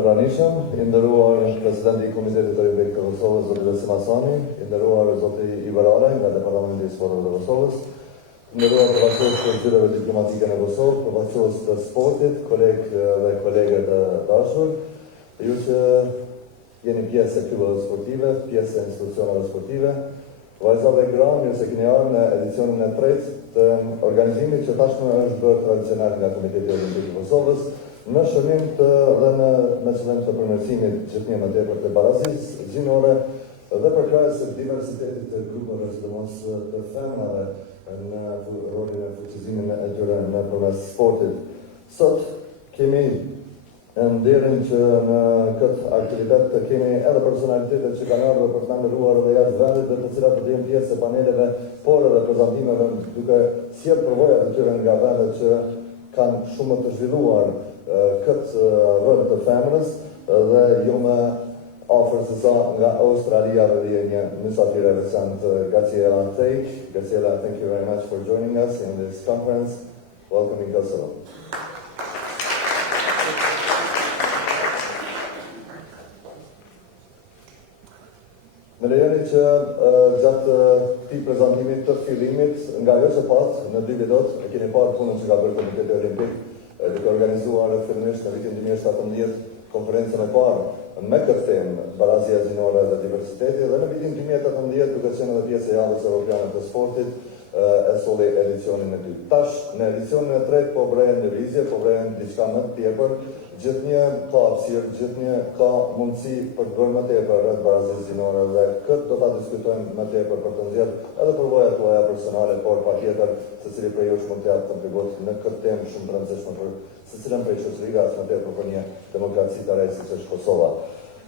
pranishëm, i nderuar presidenti i Komitetit të Olimpik të Kosovës, zoti Vesi Masani, i nderuar zoti Iber Alaj nga Departamenti i Sporteve të Kosovës, i nderuar përfaqësues të zyreve diplomatike në Kosovë, përfaqësues të sportit, kolegë dhe kolege të dashur, ju që jeni pjesë e klubeve sportive, pjesë e institucioneve sportive, vajza dhe gra, mirë se keni ardhur në edicionin e tretë të organizimit që tashmë është bërë tradicional nga Komiteti Olimpik i Kosovës, në shënim dhe në qëllim të përmirësimit gjithnjë më tepër të Barazisë Gjinore dhe përkrahjes së diversitetit të grupeve, sidomos të femrave në rolin e fuqizimin e tyre nëpërmes sportit. Sot kemi nderin që në këtë aktivitet kemi edhe personalitetet që kanë ardhur për të na nderuar dhe jashtë vendit dhe të cilat do të jenë pjesë e paneleve, por edhe prezantimeve duke sjellë përvojat e tyre nga vendet që kanë shumë të zhvilluar këtë vend të femrës dhe jo më afër se sa nga Australia dhe një mysafirë veçantë, Graziella Thake. Graziella, thank you very much for joining us in this conference. Welcome in Kosovo. Më lejoni që gjatë këtij prezantimit të fillimit, nga ajo që pat në 2 vitet e keni parë punën që ka bërë Komiteti Olimpik, duke organizuar fillimisht në vitin 2017 konferencën e parë me këtë temë, Barazia Gjinore dhe Diversiteti, dhe në vitin 2018 duke qenë edhe pjesë e javës europiane të sportit, e solli edicionin e dytë. Tash, në edicionin e tretë po vrehen lëvizje, po vrehen diçka më të tepër, gjithnjë ka hapësirë, gjithnjë ka mundësi për të bërë më tepër rreth Barazisë Gjinore dhe këtë do ta diskutojmë më tepër për të nxjerrë edhe përvojat tuaja personale, por patjetër secili prej jush mund të japë kontribut në këtë temë shumë të rëndësishme për secilën prej shoqërive, as më tepër për një demokraci të re siç është Kosova.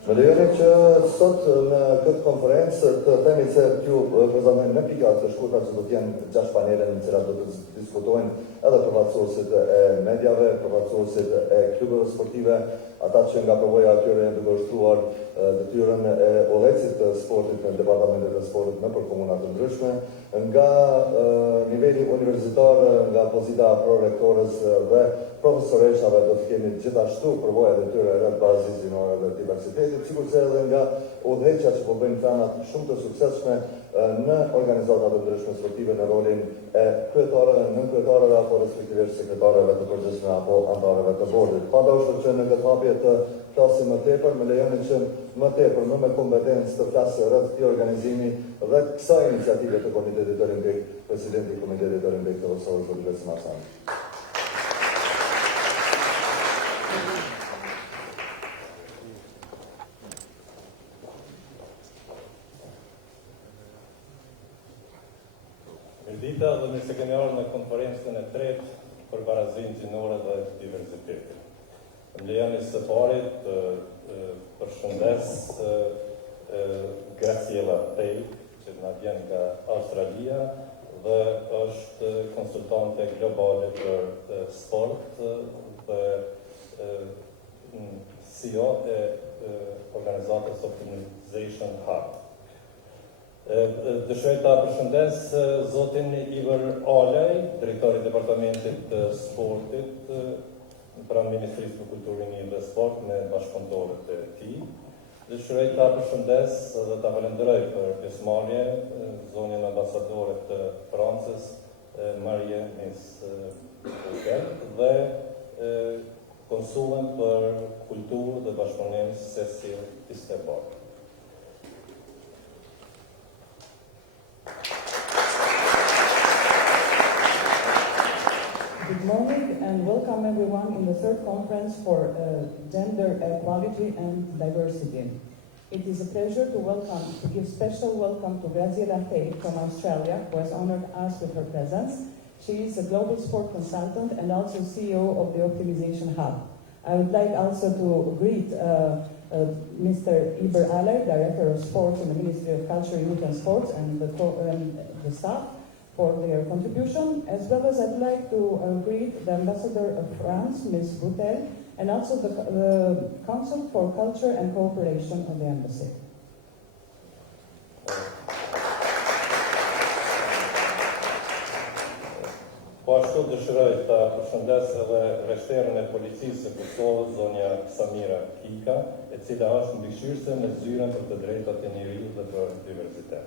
Më lejoni që sot në këtë konferencë të themi se t'ju prezantojmë në pika të shkurtra që do të jenë 6 panele në cilat do të diskutojnë edhe përfaqësuesit e mediave, përfaqësuesit e klubeve sportive, ata që nga përvoja atyre janë duke ushtruar detyrën e udhëhecit të sportit në departamentet e sportit nëpër komuna të ndryshme, nga niveli universitar, nga pozita prorektores dhe profesoreshave do të kemi gjithashtu përvojat e tyre rreth Barazisë Gjinore dhe Diversitetit, sikurse edhe nga udhëheqja që po bëjnë femrat shumë të suksesshme në organizatat e ndryshme sportive në rolin e kryetarëve, nënkryetarëve apo respektivisht sekretarëve të përgjithshme apo anëtarëve të bordit. Pavarësisht që në këtë hapje të flasim më tepër, më lejoni që më tepër, më me kompetencë të flasë rreth këtij organizimi dhe kësaj iniciative të Komitetit Olimpik, presidenti i Komitetit Olimpik të Kosovës, zoti Vesi Masani. Dita dhe mirë se keni ardhur në konferencën e tretë për Barazinë Gjinore dhe Diversiteti. Më lejoni së pari të përshëndes Graziella Thake, që na vjen nga Australia dhe është konsultante globale për sport dhe CEO e organizatës Optimisation Hub. Dëshiroj ta përshëndes zotin Iber Alaj, drejtori i departamentit të sportit pranë Ministrisë për Kulturën dhe Sport me bashkëpunëtorët e tij. Dëshiroj ta përshëndes dhe ta falenderoj për pjesëmarrje zonën ambasadore të Francës, Marie Miss dhe konsullën për kulturë dhe bashkëpunim Cecil Istebar. Good morning and welcome everyone in the third conference for gender equality and diversity. It is a pleasure to give special welcome to Graziella Thake from Australia, who has honored us with her presence. She is a global sport consultant and also CEO of the Optimisation Hub. I would like also to greet Mr. Iber Alaj, Director of Sports in the Ministry of Culture, Youth and Sports, and the staff for their contribution, as well as I'd like to greet the Ambassador of France, Ms. Boutel, and also the Council for Culture and Cooperation of the Embassy. Po ashtu dëshiroj ta përshëndes edhe rreshterën e policisë së Kosovës, zonja Samira Kika, e cila është mbikëqyrëse me zyrën për të drejtat e njeriut dhe për diversitet.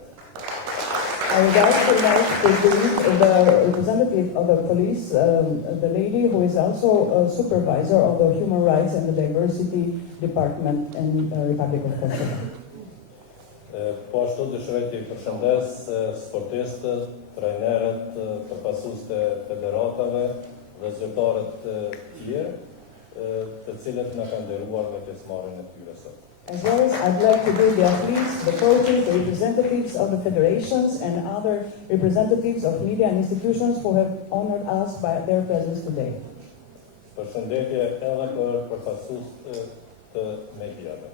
I would also like to greet the representative of the police, the lady who is also a supervisor of the Human Rights and the Diversity Department in the Republic of Kosovo. Po ashtu dëshiroj të përshëndes sportistët, trajnerët, përfaqësuesit e federatave dhe zyrtarët tjerë, të cilët na kanë nderuar me pjesëmarrjen e tyre sot. As well as I'd like to greet the athletes, the coaches, the representatives of the federations and other representatives of media and institutions who have honored us by their presence today. Përshëndetje edhe për përfaqësuesit të mediave.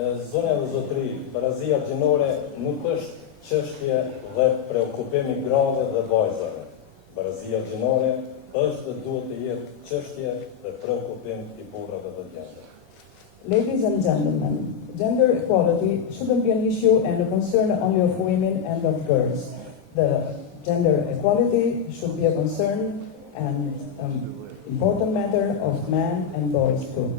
Zonja dhe zotëri, Barazia Gjinore nuk është çështje dhe preokupimi grave dhe vajzave. Barazia Gjinore është dhe duhet të jetë çështje dhe preokupim I burrave dhe djemve. Ladies and gentlemen, gender equality shouldn't be an issue and a concern only of women and of girls. The gender equality should be a concern and important matter of men and boys too.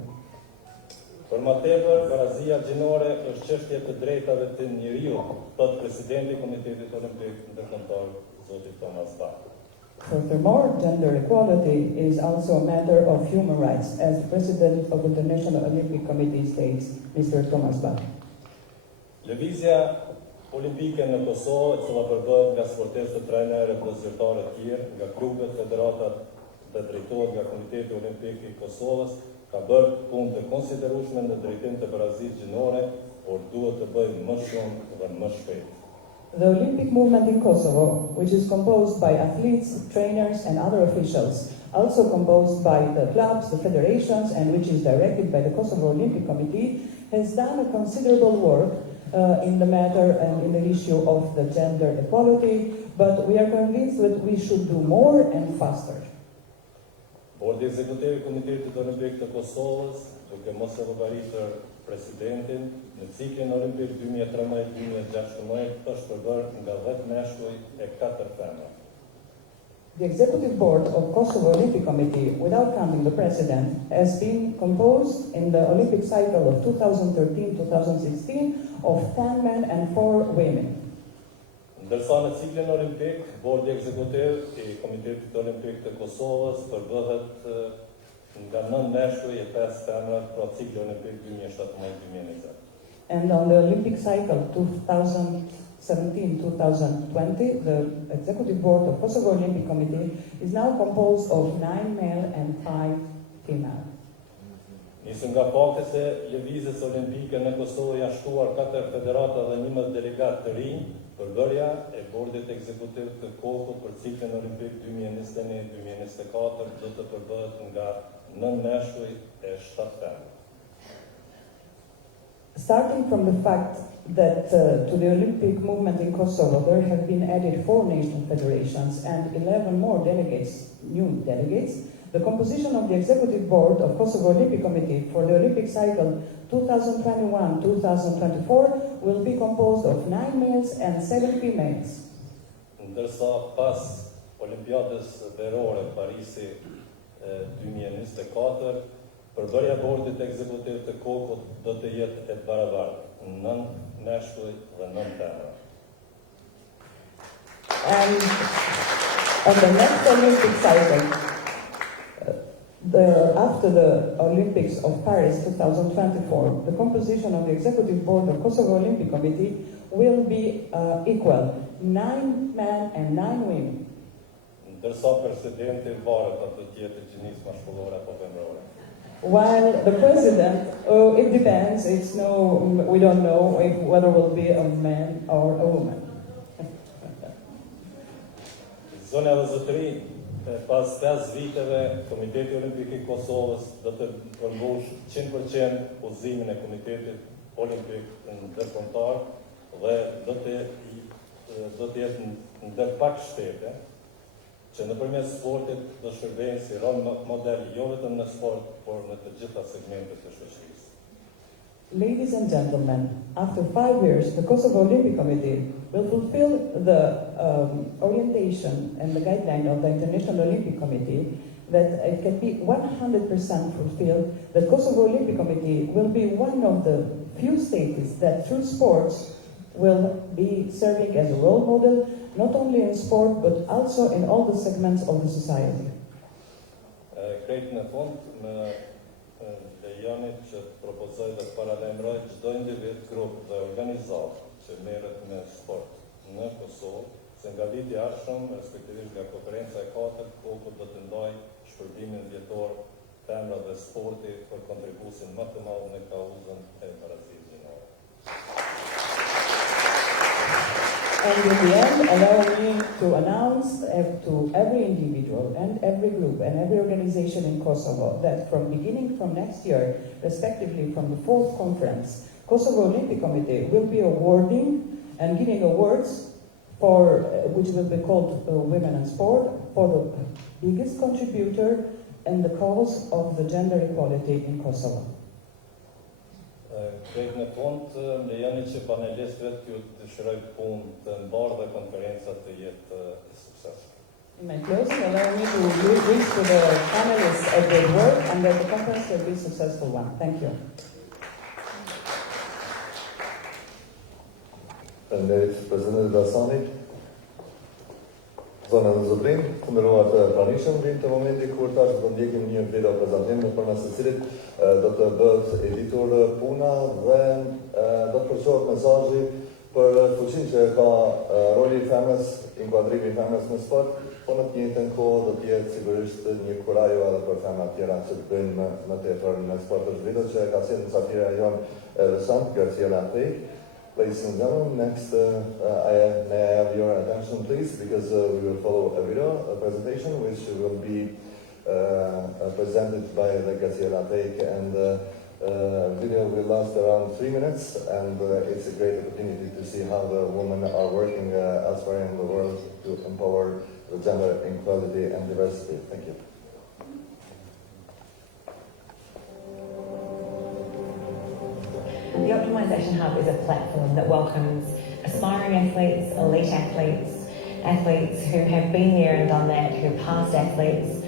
Për më tepër, Barazia Gjinore është çështje të drejtave të njeriut, thot presidenti I Komitetit Olimpik Ndërkombëtar, zoti Thomas Bach. Furthermore, gender equality is also a matter of human rights, as the president of the International Olympic Committee states, Mr. Thomas Bach. Lëvizja olimpike në Kosovë, e cila përbëhet nga sportistë, trajnerë dhe zyrtarë të tjerë, nga klubet, federatat dhe drejtohet nga Komiteti Olimpik I Kosovës, ka bërë punë të konsiderueshme në drejtim të Barazisë Gjinore, por duhet të bëjë më shumë dhe më shpejt. The Olympic movement in Kosovo, which is composed by athletes, trainers and other officials, also composed by the clubs, the federations, and which is directed by the Kosovo Olympic Committee, has done a considerable work in the matter and in the issue of the gender equality, but we are convinced that we should do more and faster. Bordi Ekzekutiv I Komitetit Olimpik të Kosovës, duke mos e llogaritur presidentin, në ciklin olimpik 2013-2016 është përbërë nga 10 meshkuj e 4 femra. The Executive Board of Kosovo Olympic Committee, without counting the president, has been composed in the Olympic cycle of 2013-2016 of 10 men and 4 women. Ndërsa në ciklin olimpik, Bordi Ekzekutiv I Komitetit Olimpik të Kosovës përbëhet nga 9 meshkuj e 5 femra pra cikli olimpik 2017-2020. And on the Olympic cycle 2017-2020, the Executive Board of Kosovo Olympic Committee is now composed of 9 male and 5 female. Nisë nga fakti se lëvizjes olimpike në Kosovë janë shtuar 4 federata dhe 11 delegat të rinj, përbërja e Bordit Ekzekutiv të Kokut për ciklin olimpik 2021-2024 do të përbëhet nga 9 meshkuj e 7 femra. Starting from the fact that to the Olympic movement in Kosovo there have been added 4 national federations and 11 more delegates, new delegates, the composition of the Executive Board of Kosovo Olympic Committee for the Olympic cycle 2021-2024 will be composed of 9 males and 7 females. Ndërsa pas Olimpiadës Verore Parisi 2024, përbërja Bordit Ekzekutiv të Kokut do të jetë e barabartë, 9 meshkuj dhe 9 femra. And on the next Olympic cycle, after the Olympics of Paris 2024, the composition of the Executive Board of Kosovo Olympic Committee will be equal, 9 men and 9 women. Ndërsa presidenti varet atë tjetër gjinisë mashkullore apo femrore. While the president, it depends, we don't know whether it will be a man or a woman. Zonja dhe zotëri, pas 5 viteve, Komiteti Olimpik I Kosovës do të përmbush 100% udhëzimin e Komitetit Olimpik Ndërkombëtar dhe do të jetë ndër pak shtete që nëpërmjet sportit do shërbejnë si rol model jo vetëm në sport, por në të gjitha segmentet e shoqërisë. Ladies and gentlemen, after 5 years, the Kosovo Olympic Committee will fulfill the orientation and the guideline of the International Olympic Committee that it can be 100% fulfilled. The Kosovo Olympic Committee will be one of the few states that through sports will be serving as a role model, not only in sport, but also in all the segments of the society. Krejt në fund, me lejoni që të propozoj dhe të paralajmëroj çdo individ, grup dhe organizatë që merret me sport në Kosovë, se nga viti i ardhshëm, respektivisht nga konferenca e 4, KOKO do të ndajë shpërblimin vjetor femra dhe sporti për kontribusin më të madh në kauzën e Barazisë Gjinore. And in the end, allow me to announce to every individual and every group and every organization in Kosovo that from next year, respectively from the 4th conference, Kosovo Olympic Committee will be awarding and giving awards for, which will be called Women in Sport, for the biggest contributor in the cause of the gender equality in Kosovo. Krejt në fund, lejoni që panelistëve t'ju dëshiroj punë të mbarë dhe konferenca të jetë suksesshme. In my closing, allow me to wish to the panelists a great work and that the conference will be a successful one. Thank you. Faleminderit Presidentit Dasanit. Zona në zotrin, të nderuar të pranishëm, vjen të momenti kur tash do të ndjekim një video prezantim përmes të cilit do të bëhet editur puna dhe do të përçohet mesazhi për fuqinë që ka roli i femrës, inkuadrimi i femrës në sport, po në të njëjtën kohë do të jetë sigurisht një kurajo edhe për femra të tjera që të bëjnë më tepër në sport. Është video që ka qenë mysafirja jonë e veçantë, Graziella Thake. Ladies and gentlemen, next may I have your attention please, because we will follow a video, a presentation which will be presented by the Graziella Thake, and the video will last around 3 minutes, and it's a great opportunity to see how the women are working elsewhere in the world to empower the gender equality and diversity. Thank you. The Optimisation Hub is a platform that welcomes aspiring athletes, elite athletes, athletes who have been there and done that, who are past athletes,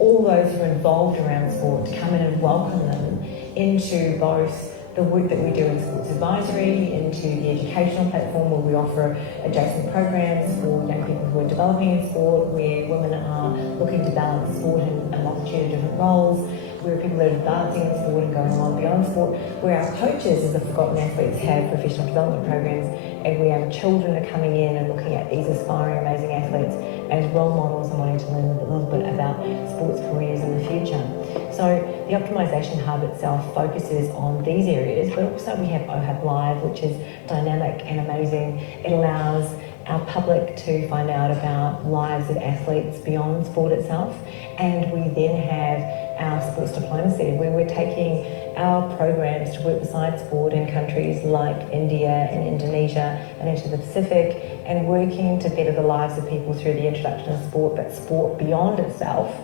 all those who are involved around sport, to come in and welcome them into both the work that we do in sports advisory, into the educational platform where we offer adjacent programs for young people who are developing in sport, where women are looking to balance sport in a multitude of different roles, where people are advancing in sport and going on beyond sport, where our coaches as the forgotten athletes have professional development programs, and where our children are coming in and looking at these aspiring, amazing athletes as role models and wanting to learn a little bit about sports careers in the future. So the Optimisation Hub itself focuses on these areas, but also we have OHAB Live, which is dynamic and amazing. It allows our public to find out about lives of athletes beyond sport itself, and we then have our sports diplomacy, where we're taking our programs to work beside sport in countries like India and Indonesia and into the Pacific, and working to better the lives of people through the introduction of sport, but sport beyond itself,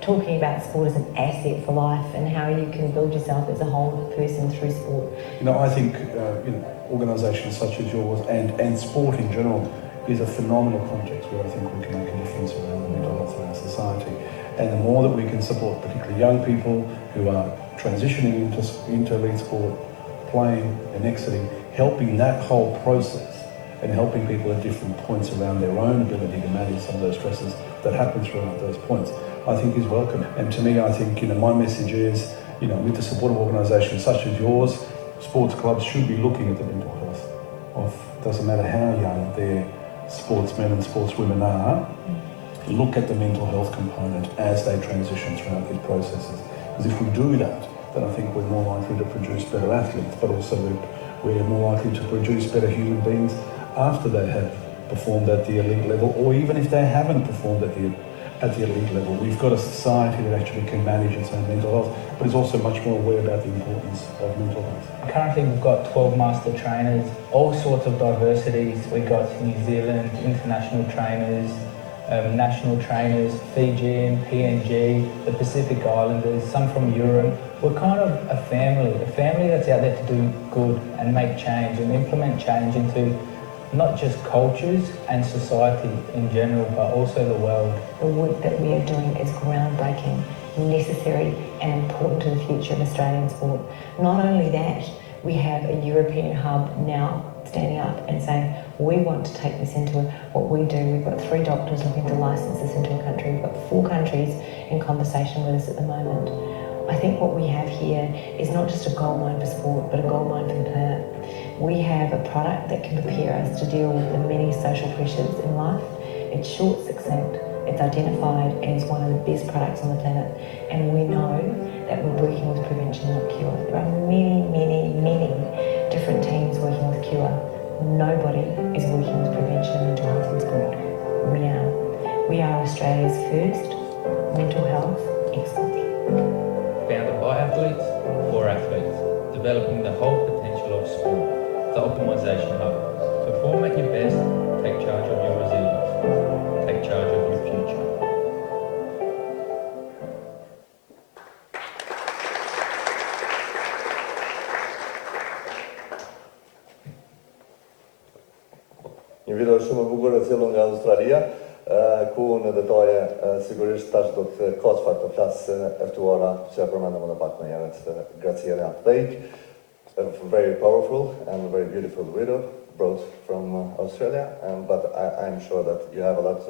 talking about sport as an asset for life and how you can build yourself as a whole person through sport. I think organisations such as yours and sport in general is a phenomenal context where I think we can make a difference around the mental health of our society. And the more that we can support particularly young people who are transitioning into elite sport, playing and exiting, helping that whole process and helping people at different points around their own ability to manage some of those stresses that happen throughout those points, I think is welcome. And to me, I think my message is, with the support of organisations such as yours, sports clubs should be looking at the mental health of, doesn't matter how young their sportsmen and sportswomen are, look at the mental health component as they transition throughout these processes. Because if we do that, then I think we're more likely to produce better athletes, but also we're more likely to produce better human beings after they have performed at the elite level, or even if they haven't performed at the elite level. We've got a society that actually can manage its own mental health, but is also much more aware about the importance of mental health. Currently we've got 12 master trainers, all sorts of diversities. We've got New Zealand international trainers, national trainers, Fijian, PNG, the Pacific Islanders, some from Europe. We're kind of a family that's out there to do good and make change and implement change into not just cultures and society in general, but also the world. The work that we are doing is groundbreaking, necessary and important to the future of Australian sport. Not only that, we have a European hub now standing up and saying, we want to take this into what we do. We've got 3 doctors looking to license this into a country. We've got 4 countries in conversation with us at the moment. I think what we have here is not just a gold mine for sport, but a gold mine for the planet. We have a product that can prepare us to deal with the many social pressures in life. It's short, succinct, it's identified as one of the best products on the planet, and we know that we're working with prevention, not cure. There are many, many, many different teams working with cure. Nobody is working with prevention and mental health in sport. We are. We are Australia's first mental health expert. Founded by athletes, for athletes, developing the whole potential of sport. The Optimisation Hub. Perform at your best, take charge of your resilience, take charge of your future. Një video shumë e bukur e cila nga Australia, ku në detaje sigurisht tash do të ka çfarë të flasë e ftuara që përmendëm më pak më herët, Graziella Thake, a very powerful and very beautiful video brought from Australia, but I'm sure that you have a lot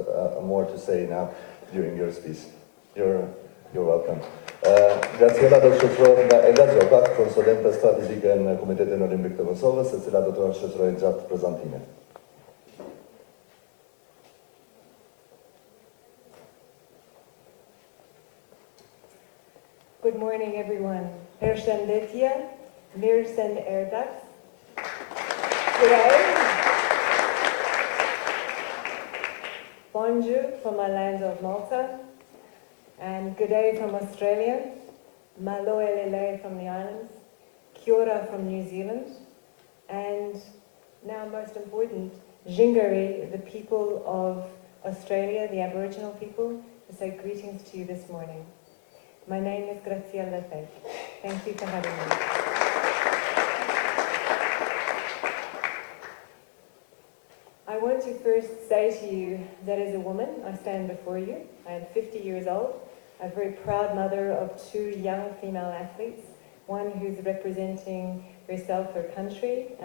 more to say now during your speech. You're welcome. Graziella do të shoqërohet nga Ela Gjoka, konsulente strategjike në Komitetin Olimpik të Kosovës, e cila do të shoqërojë gjatë prezantimit. Good morning, everyone. Shëndetje, mirësen erdhët. Today, bonjour from my land of Malta, and good day from Australia, maloelele from the islands, kia ora from New Zealand, and now most important, Gjinore, the people of Australia, the Aboriginal people, to say greetings to you this morning. My name is Graziella Thake. Thank you for having me. I want to first say to you that as a woman, I stand before you. I am 50 years old, a very proud mother of 2 young female athletes, one who's representing herself, her country.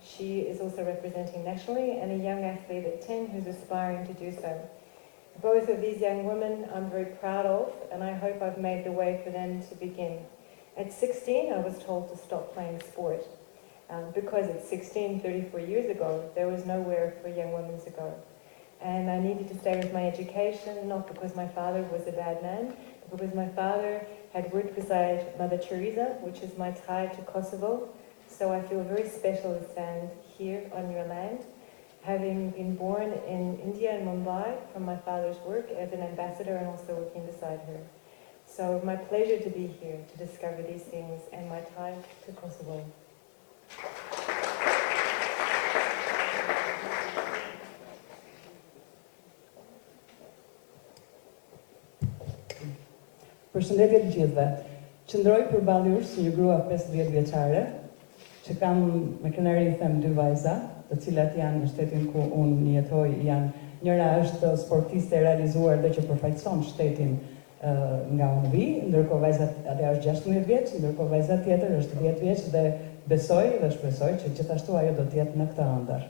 She is also representing nationally, and a young athlete at 10 who's aspiring to do so. Both of these young women I'm very proud of, and I hope I've made the way for them to begin. At 16, I was told to stop playing sport, because at 16, 34 years ago, there was nowhere for young women to go. And I needed to stay with my education, not because my father was a bad man, but because my father had worked beside Mother Teresa, which is my tie to Kosovo. So I feel very special to stand here on your land, having been born in India, in Mumbai, from my father's work as an ambassador and also working beside her. So my pleasure to be here to discover these things and my tie to Kosovo. Përshëndetje të gjithëve. Qëndroj përballë jush si një grua 50 vjeçare, që kam me kënaqëri them 2 vajza, të cilat janë në shtetin ku unë jetoj, njëra është sportiste e realizuar dhe që përfaqëson shtetin nga unë vi, ndërkohë vajza ajo është 16 vjeç, ndërkohë vajza tjetër është 10 vjeç dhe besoj dhe shpresoj që gjithashtu ajo do të jetë në këtë ëndër.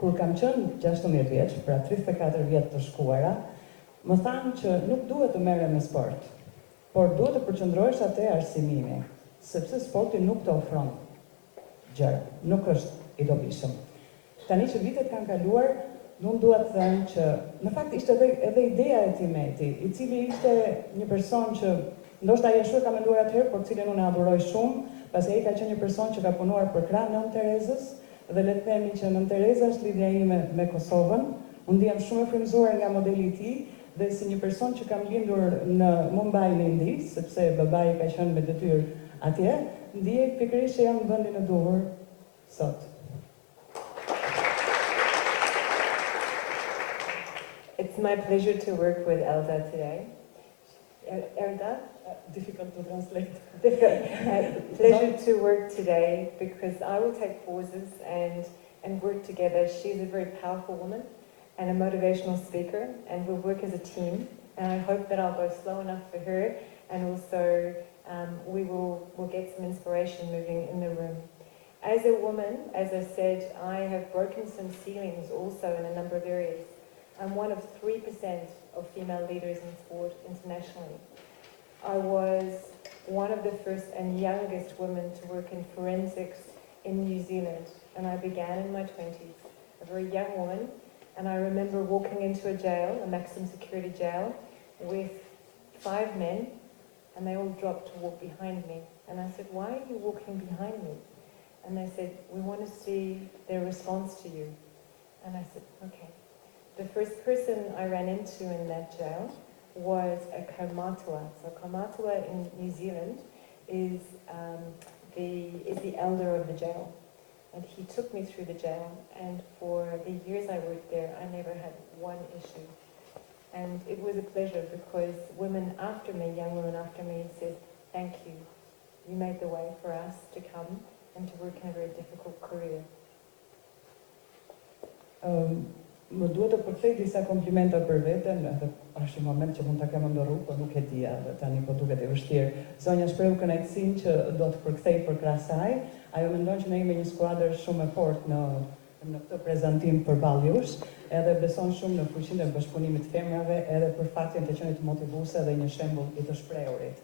Kur kam qenë 16 vjeç, pra 34 vjet të shkuara, më thanë që nuk duhet të merrem me sport, por duhet të përqendrohesh atë arsimimi, sepse sporti nuk të ofron gjëra, nuk është i dobishëm. Tani që vitet kanë kaluar, unë dua të them që në fakt ishte edhe ideja e Timeti, i cili ishte një person që ndoshta ai ashtu ka menduar atëherë, por cilin unë e adhuroj shumë, pasi ai ka qenë një person që ka punuar për krah Nën Terezës, dhe le të themi që Nën Tereza është lidhja ime me Kosovën. Unë ndihem shumë e frymëzuar nga modeli i tij dhe si një person që kam lindur në Mumbai në Indi, sepse babai ka qenë me detyrë atje, ndjej pikërisht që jam në vendin e duhur sot. It's It's my pleasure to work with Elda today. Elda? Difficult to translate. Pleasure to work today because I will take pauses and work together. She's a very powerful woman and a motivational speaker, and we'll work as a team. And I hope that I'll go slow enough for her, and also we'll get some inspiration moving in the room. As a woman, as I said, I have broken some ceilings also in a number of areas. I'm one of 3% of female leaders in sport internationally. I was one of the first and youngest women to work in forensics in New Zealand, and I began in my 20s, a very young woman, and I remember walking into a jail, a maximum security jail, with 5 men, and they all dropped to walk behind me. And I said, "Why are you walking behind me?" And they said, "We want to see their response to you." And I said, "Okay." The first person I ran into in that jail was a kaumatua. So kaumatua in New Zealand is the elder of the jail. And he took me through the jail, and for the years I worked there, I never had one issue. And it was a pleasure because women after me, young women after me, said, "Thank you. You made the way for us to come and to work in a very difficult career." Më duhet të përkthej disa komplimenta për veten, edhe është një moment që mund ta kem ndorru, por nuk e dija, tani po duket e vështirë. Zonja shprehu kënaqësinë që do të përkthej për krah saj. Ajo mendon që ne jemi një skuadër shumë e fortë në këtë prezantim përballë jush, edhe beson shumë në fuqinë e bashkëpunimit të femrave, edhe për faktin të qenit motivuese dhe një shembull i të shprehurit.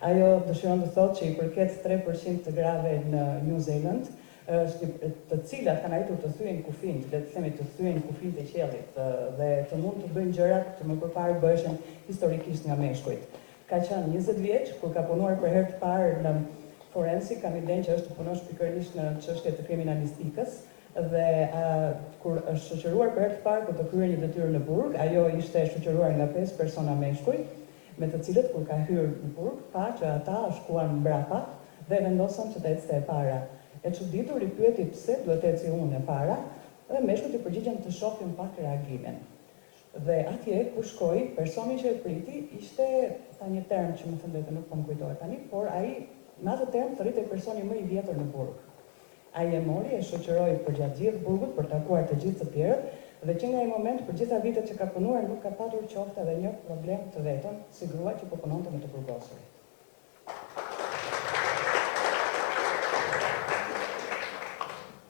Ajo dëshiron të thotë që i përket 3% të grave në New Zealand, të cilat kanë arritur të thyen kufijt, le të themi të thyen kufijt e qiellit dhe të mund të bëjnë gjërat që më përpara bëheshin historikisht nga meshkujt. Ka qenë 20 vjeç kur ka punuar për herë të parë në forensik, kam idenë që është të punosh pikërisht në çështje të kriminalistikës dhe kur është shoqëruar për herë të parë për të kryer një detyrë në burg, ajo ishte shoqëruar nga 5 persona meshkuj, me të cilët kur ka hyrë në burg, pa që ata shkuan mbrapa dhe vendosën që të ecte e para. E çuditur i pyeti pse duhet të eci unë e para, dhe meshkujt i përgjigjen të shohin pak reagimin. Dhe atje ku shkoi, personi që e priti ishte një term që më thënë nuk po më kujtohet tani, por ai në atë term thërritej personi më i vjetër në burg. Ai e mori, e shoqëroi përgjatë gjithë burgut për takuar të gjithë të tjerët, dhe që nga ai moment për gjitha vitet që ka punuar nuk ka patur qoftë edhe një problem të vetëm si grua që po punonte me të burgosur.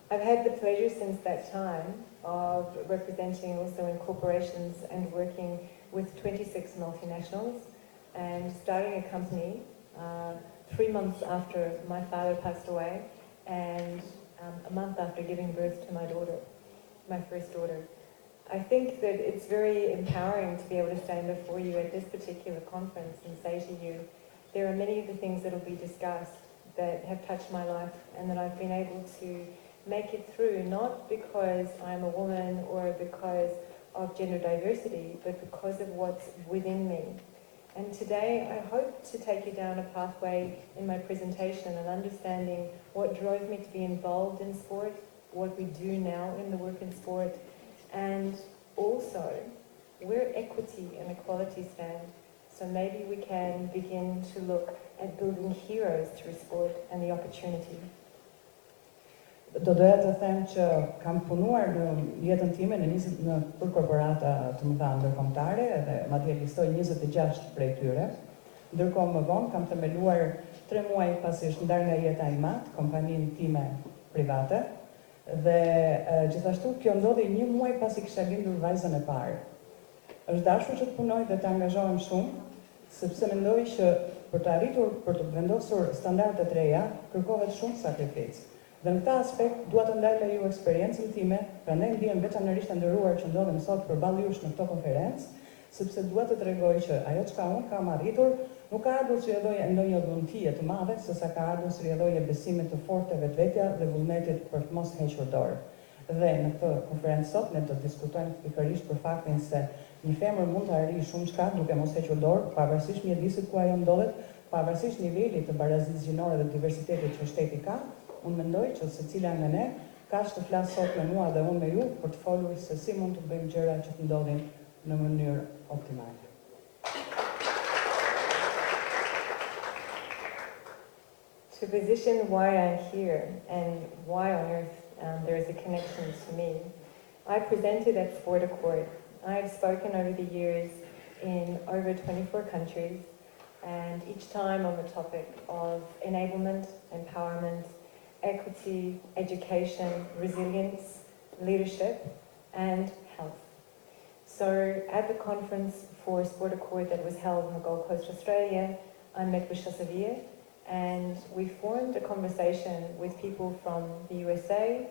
I've had the pleasure since that time of representing also in corporations and working with 26 multinationals and starting a company 3 months after my father passed away and a month after giving birth to my daughter, my first daughter. I think that it's very empowering to be able to stand before you at this particular conference and say to you, there are many of the things that will be discussed that have touched my life and that I've been able to make it through, not because I'm a woman or because of gender diversity, but because of what's within me. And today I hope to take you down a pathway in my presentation and understanding what drove me to be involved in sport, what we do now in the work in sport, and also where equity and equality stand. So maybe we can begin to look at building heroes through sport and the opportunity. Do doja të them që kam punuar në jetën time për korporata të mëdha ndërkombëtare dhe madje listoj 26 prej tyre. Ndërkohë më vonë kam themeluar 3 muaj pasi është ndar nga jeta ime kompaninë time private dhe gjithashtu kjo ndodhi 1 muaj pasi kisha lindur vajzën e parë. Është dashur që të punoj dhe të angazhohem shumë, sepse mendoj që për të arritur, për të vendosur standarde të reja, kërkohet shumë sakrificë. Dhe në këta aspekt, dua të ndaj me ju eksperiencën time, prandaj ndihem veçanërisht e nderuar që ndodhem sot përballë jush në këtë konferencë, sepse dua të tregoj që ajo çka unë kam arritur nuk ka ardhur si rrjedhoje ndonjë dhuntie të madhe, sesa ka ardhur si rrjedhoje besimit të fortë te vetvetja dhe vullnetit për të mos hequr dorë. Dhe në këtë konferencë sot ne do të diskutojmë pikërisht për faktin se një femër mund të arrijë shumë çka duke mos hequr dorë, pavarësisht mjedisit ku ajo ndodhet, pavarësisht nivelit të Barazisë Gjinore dhe Diversitetit që shteti ka. Unë mendoj që secila nga ne ka të flasë sot me mua dhe unë me ju për të folur se si mund të bëjmë gjëra që të ndodhin në mënyrë optimale. To position why I'm here and why on earth there is a connection to me, I presented at Sport Accord. I've spoken over the years in over 24 countries, and each time on the topic of enablement, empowerment, equity, education, resilience, leadership, and health. So at the conference for Sport Accord that was held in the Gold Coast, Australia, I met with mysafirëve, and we formed a conversation with people from the USA,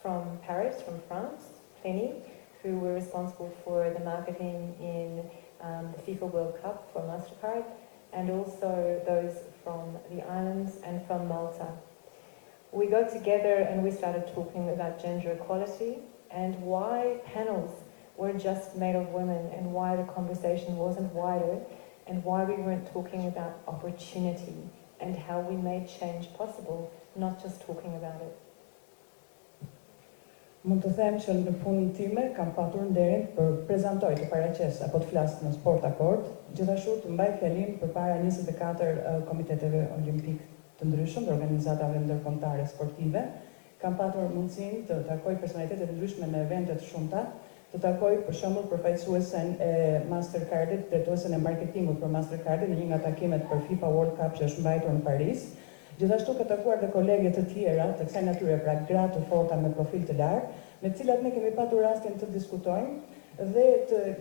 from Paris, from France, plenty, who were responsible for the marketing in the FIFA World Cup for MasterCard, and also those from the islands and from Malta. We got together and we started talking about gender equality and why panels weren't just made of women, and why the conversation wasn't wider, and why we weren't talking about opportunity and how we made change possible, not just talking about it. Mund të them që në punën time kam patur nderin për prezantoj të paraqes apo të flas në Sport Accord, gjithashtu të mbaj fjalim përpara 24 komiteteve olimpik të ndryshëm, të organizatave ndërkombëtare sportive. Kam patur mundësinë të takoj personalitete të ndryshme në evente të shumta, të takoj për shembull përfaqësuesen e Mastercardit, drejtuesen e marketingut për Mastercardin në një nga takimet për FIFA World Cup që është mbajtur në Paris. Gjithashtu ka takuar dhe kolege të tjera të kësaj natyre, pra gra të forta me profil të lartë, me të cilat ne kemi patur rastin të diskutojmë dhe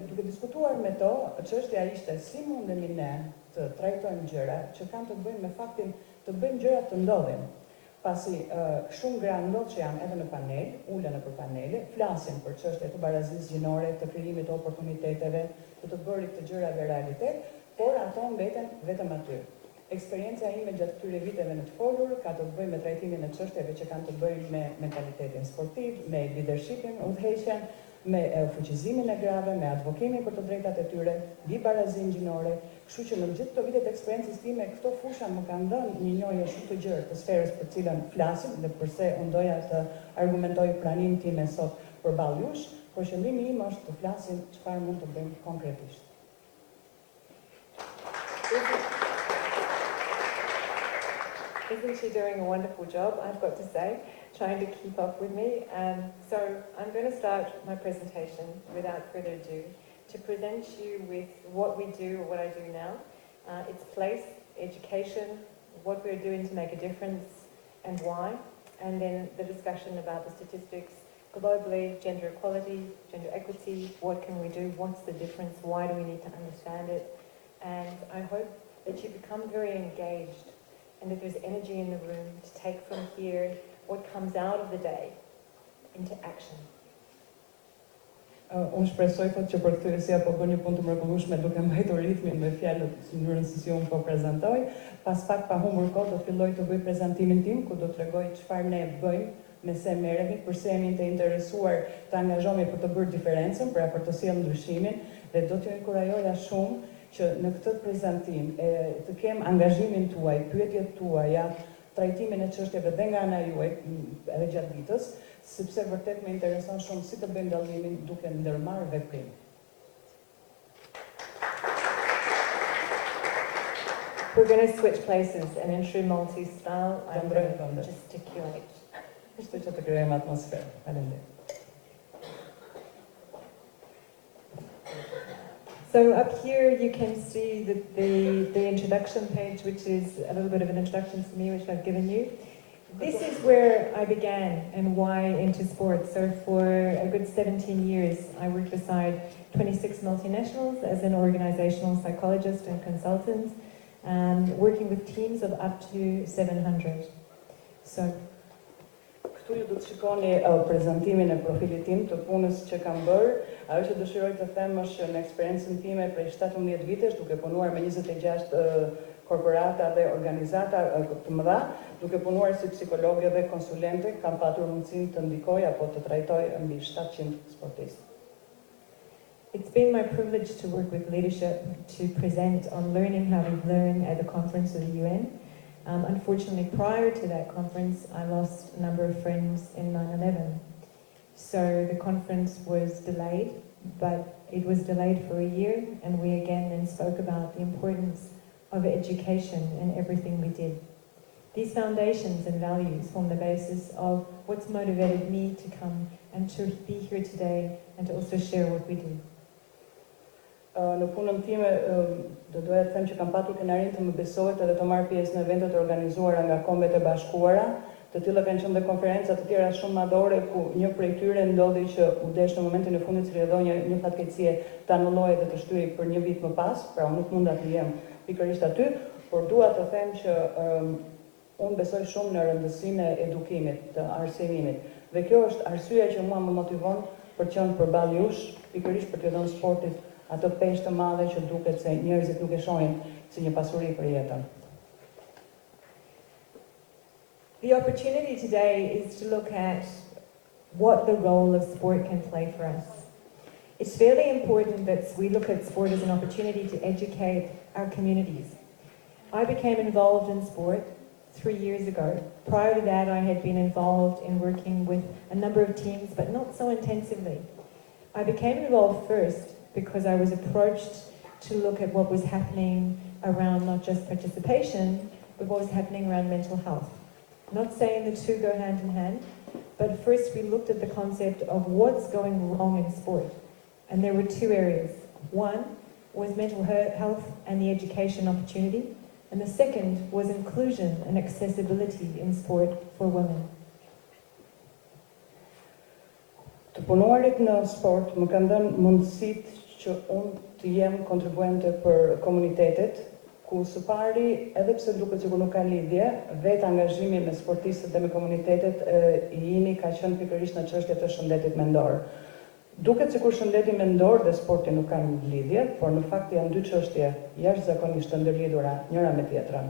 duke diskutuar me to, çështja ishte si mundemi ne të trajtojmë gjëra që kanë të bëjnë me faktin të bëjmë gjërat të ndodhin. Pasi shumë gra ndodh që janë edhe në panel, ulen nëpër panele, flasin për çështje të barazisë gjinore, të krijimit të oportuniteteve, të bërit të gjërave realitet, por ato mbeten vetëm aty. Eksperjenca ime gjatë këtyre viteve në të folur ka të bëjë me trajtimin e çështjeve që kanë të bëjnë me mentalitetin sportiv, me leadershipin, udhëheqjen, me fuqizimin e grave, me advokimin për të drejtat e tyre, mbi barazinë gjinore. Kështu që në gjithë këto vite të eksperiencës time, këto fusha më kanë dhënë një njohje shumë të gjerë të sferës për cilën flasim dhe përse unë doja të argumentoj pranimin time sot përballë jush, por qëllimi im është të flasim çfarë mund të bëjmë konkretisht. Isn't she doing a wonderful job, I've got to say, trying to keep up with me? So I'm going to start my presentation without further ado to present you with what we do, or what I do now, its place, education, what we're doing to make a difference and why, and then the discussion about the statistics globally, gender equality, gender equity, what can we do, what's the difference, why do we need to understand it, and I hope that you become very engaged and that there's energy in the room to take from here what comes out of the day into action. Unë shpresoj që për këtë po bën një punë të mrekullueshme duke mbajtur ritmin me fjalët në mënyrën se si unë po prezantoj. Pas pak pa humbur kohë do të filloj të bëj prezantimin tim ku do të tregoj çfarë ne bëjmë, me se merremi, përse jemi të interesuar të angazhohemi për të bërë diferencën, pra për të sjellë ndryshimin, dhe do t'ju inkurajoja shumë që në këtë prezantim të kem angazhimin tuaj, pyetjet tuaja, trajtimin e çështjeve dhe nga ana juaj edhe gjatë ditës, sepse vërtet më intereson shumë si të bëjmë dallimin duke ndërmarrë veprim. We're going to switch places, and in true Maltese style, I'm going to gesticulate. Kështu që të krijojmë atmosferë. Faleminderit. So up here you can see the introduction page, which is a little bit of an introduction to me, which I've given you. This is where I began and why into sport. So for a good 17 years, I worked beside 26 multinationals as an organizational psychologist and consultant, working with teams of up to 700. So këtu ju do të shikoni prezantimin e profilit tim të punës që kam bërë. Ajo që dëshiroj të them është që në eksperiencën time prej 17 vitesh, duke punuar me 26 korporata dhe organizata të mëdha, duke punuar si psikologe dhe konsulente, kam patur mundësinë të ndikoj apo të trajtoj mbi 700 sportistë. It's been my privilege to work with leadership to present on learning how to learn at the conference of the UN. Unfortunately, prior to that conference, I lost a number of friends in 9/11. So the conference was delayed, but it was delayed for a year, and we again then spoke about the importance of education in everything we did. These foundations and values form the basis of what's motivated me to come and to be here today and to also share what we do. Në punën time, do doja të them që kam patur kënaqërinë të më besohet edhe të marr pjesë në eventet organizuara nga Kombet e Bashkuara, të tilla kanë qenë dhe konferenca të tjera shumë madhore ku një prej tyre ndodhi që u desh në momentin e fundit si rrjedhonja një fatkeqësie të anullojë dhe të shtyhej për një vit më pas, pra unë nuk munda të jem pikërisht aty, por dua të them që unë besoj shumë në rëndësinë e edukimit, të arsimimit. Dhe kjo është arsyeja që mua më motivon për të qenë përballë jush, pikërisht për të dhënë sportit atë peshë të madhe që duket se njerëzit nuk e shohin si një pasuri për jetën. The opportunity today is to look at what the role of sport can play for us. It's fairly important that we look at sport as an opportunity to educate our communities. I became involved in sport 3 years ago. Prior to that, I had been involved in working with a number of teams, but not so intensively. I became involved first because I was approached to look at what was happening around not just participation, but what was happening around mental health. Not saying the two go hand in hand, but first we looked at the concept of what's going wrong in sport. And there were 2 areas. One was mental health and the education opportunity, and the second was inclusion and accessibility in sport for women. Të punuarit në sport më kanë dhënë mundësitë që unë të jem kontribuente për komunitetet, ku së pari, edhe pse duket sikur nuk ka lidhje, vetë angazhimi me sportistët dhe me komunitetet i jini ka qenë pikërisht në çështjet e shëndetit mendor. Duket sikur shëndeti mendor dhe sporti nuk kanë lidhje, por në fakt janë 2 çështje jashtëzakonisht të ndërlidhura njëra me tjetrën.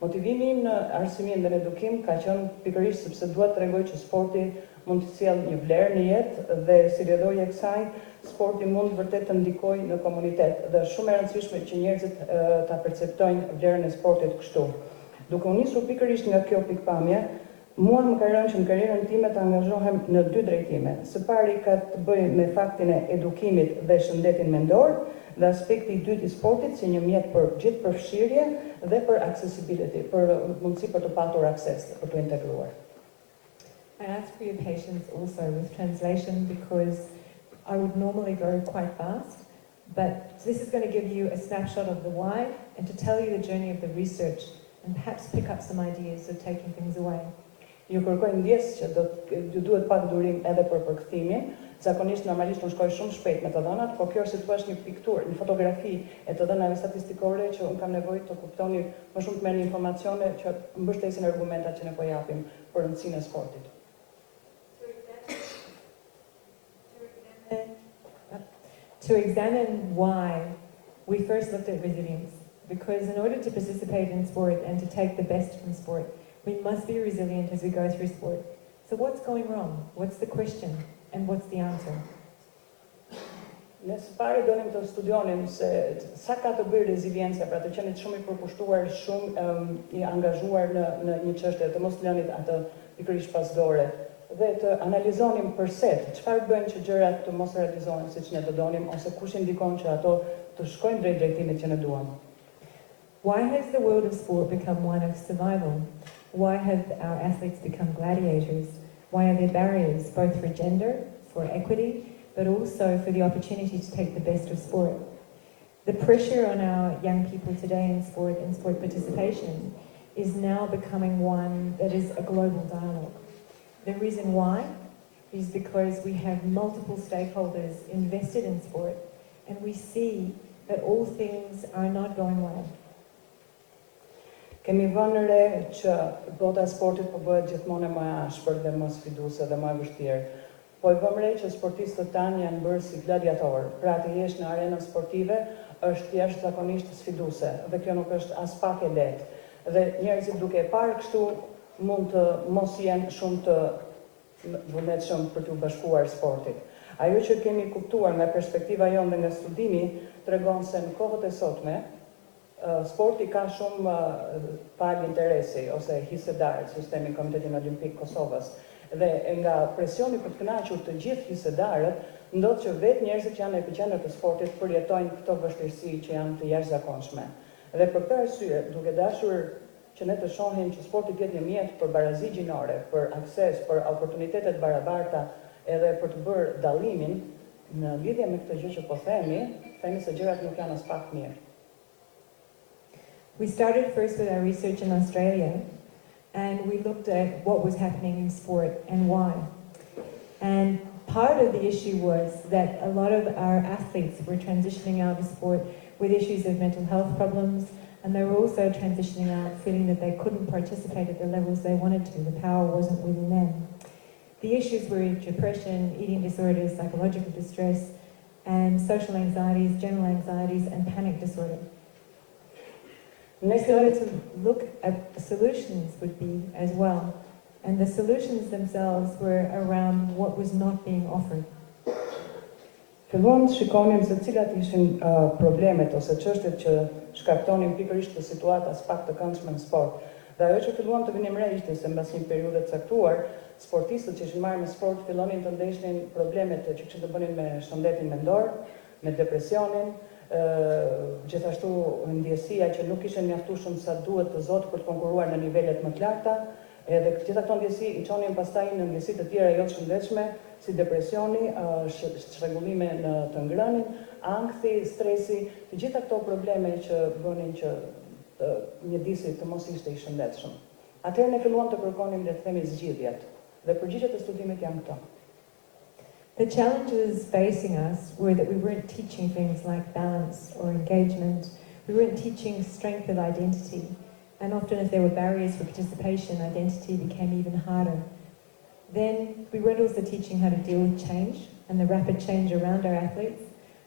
Motivimi im në arsimin dhe në edukim ka qenë pikërisht sepse dua të tregoj që sporti mund të sjellë një vlerë në jetë dhe si rrjedhojë e kësaj, sporti mund vërtet të ndikojë në komunitet dhe është shumë e rëndësishme që njerëzit ta perceptojnë vlerën e sportit kështu. Duke u nisur pikërisht nga kjo pikpamje, mua më ka rënë që në karrierën time të angazhohem në 2 drejtime. Së pari ka të bëjë me faktin e edukimit dhe shëndetin mendor, dhe aspekti i dytë i sportit si një mjet për gjithë përfshirje dhe për accessibility, për mundësi për të patur akses, për të integruar. I ask for your patience also with translation because I would normally go quite fast, but this is going to give you a snapshot of the why and to tell you the journey of the research and perhaps pick up some ideas of taking things away. Ju kërkoj ndjes që ju duhet pak durim edhe për përkthimin. Zakonisht normalisht unë shkoj shumë shpejt me të dhënat, por kjo është si thua një pikturë, një fotografi e të dhënave statistikore që unë kam nevojë të kuptoni më shumë të merrni informacione që mbështesin argumentat që ne po japim për rëndësinë e sportit. To examine why we first looked at resilience, because in order to participate in sport and to take the best from sport, we must be resilient as we go through sport. So what's going wrong? What's the question? And what's the answer? Ne së pari donim të studionim se sa ka të bëjë reziliencia, pra të qenit shumë i përkushtuar, shumë i angazhuar në një çështje, të mos lënit atë pikërisht pasdore, dhe të analizonim përse, çfarë bëjnë që gjërat të mos realizohen siç ne të donim, ose kush i ndikon që ato të shkojnë drejt drejtimit që ne duam. Why has the world of sport become one of survival? Why have our athletes become gladiators? Why are there barriers, both for gender, for equity, but also for the opportunity to take the best of sport? The pressure on our young people today in sport and sport participation is now becoming one that is a global dialogue. The reason why is because we have multiple stakeholders invested in sport and we see that all things are not going well. Kemi vënë re që bota e sportit po bëhet gjithmonë më e ashpër dhe më sfiduese dhe më e vështirë. Po e vëmë re që sportistët tanë janë bërë si gladiatorë, pra të jesh në arenën sportive është jashtëzakonisht sfiduese dhe kjo nuk është as pak e lehtë. Dhe njerëzit duke e parë kështu mund të mos jenë shumë të vullnetshëm për të bashkuar sportit. Ajo që kemi kuptuar nga perspektiva jonë dhe nga studimi tregon se në kohët e sotme sporti ka shumë palë interesi ose hisedar sistemin Komitetin Olimpik Kosovës Dhe nga presioni për të kënaqur të gjithë hisedarët, ndodh që vetë njerëzit që janë në epicentër të sportit përjetojnë këto vështirësi që janë të jashtëzakonshme. Dhe për këtë arsye, duke dashur që ne të shohim që sporti të jetë një mjet për barazi gjinore, për akses, për oportunitetet barabarta, edhe për të bërë dallimin, në lidhje me këtë gjë që po themi se gjërat nuk janë as pak mirë. We started first with our research in Australia, and we looked at what was happening in sport and why. And part of the issue was that a lot of our athletes were transitioning out of sport with issues of mental health problems, and they were also transitioning out feeling that they couldn't participate at the levels they wanted to. The power wasn't within them. The issues were depression, eating disorders, psychological distress, and social anxieties, general anxieties, and panic disorder. We started to look at the solutions would be as well. And the solutions themselves were around what was not being offered. Filluam të shikonim se cilat ishin problemet ose çështjet që shkaktonin pikërisht të situatas pak të këndshme në sport. Dhe ajo që filluam të vinim re ishte se mbas një periudhe të caktuar, sportistët që ishin marrë me sport fillonin të ndeshnin problemet që kishin të bënin me shëndetin mendor, me depresionin, gjithashtu ndjesia që nuk ishin mjaftueshëm sa duhet të zotë për të konkuruar në nivelet më të larta, edhe gjitha këto ndjesi i çonin pastaj në ndjesi të tjera jo të shëndetshme, si depresioni, shtrëngullime në të ngrënin, ankthi, stresi, të gjitha këto probleme që bënin që mjedisi të mos ishte i shëndetshëm. Atëherë ne filluam të kërkonim le të themi zgjidhjet, dhe përgjigjet e studimit janë këto. The challenges facing us were that we weren't teaching things like balance or engagement. We weren't teaching strength of identity. And often if there were barriers for participation, identity became even harder. Then we weren't also teaching how to deal with change and the rapid change around our athletes,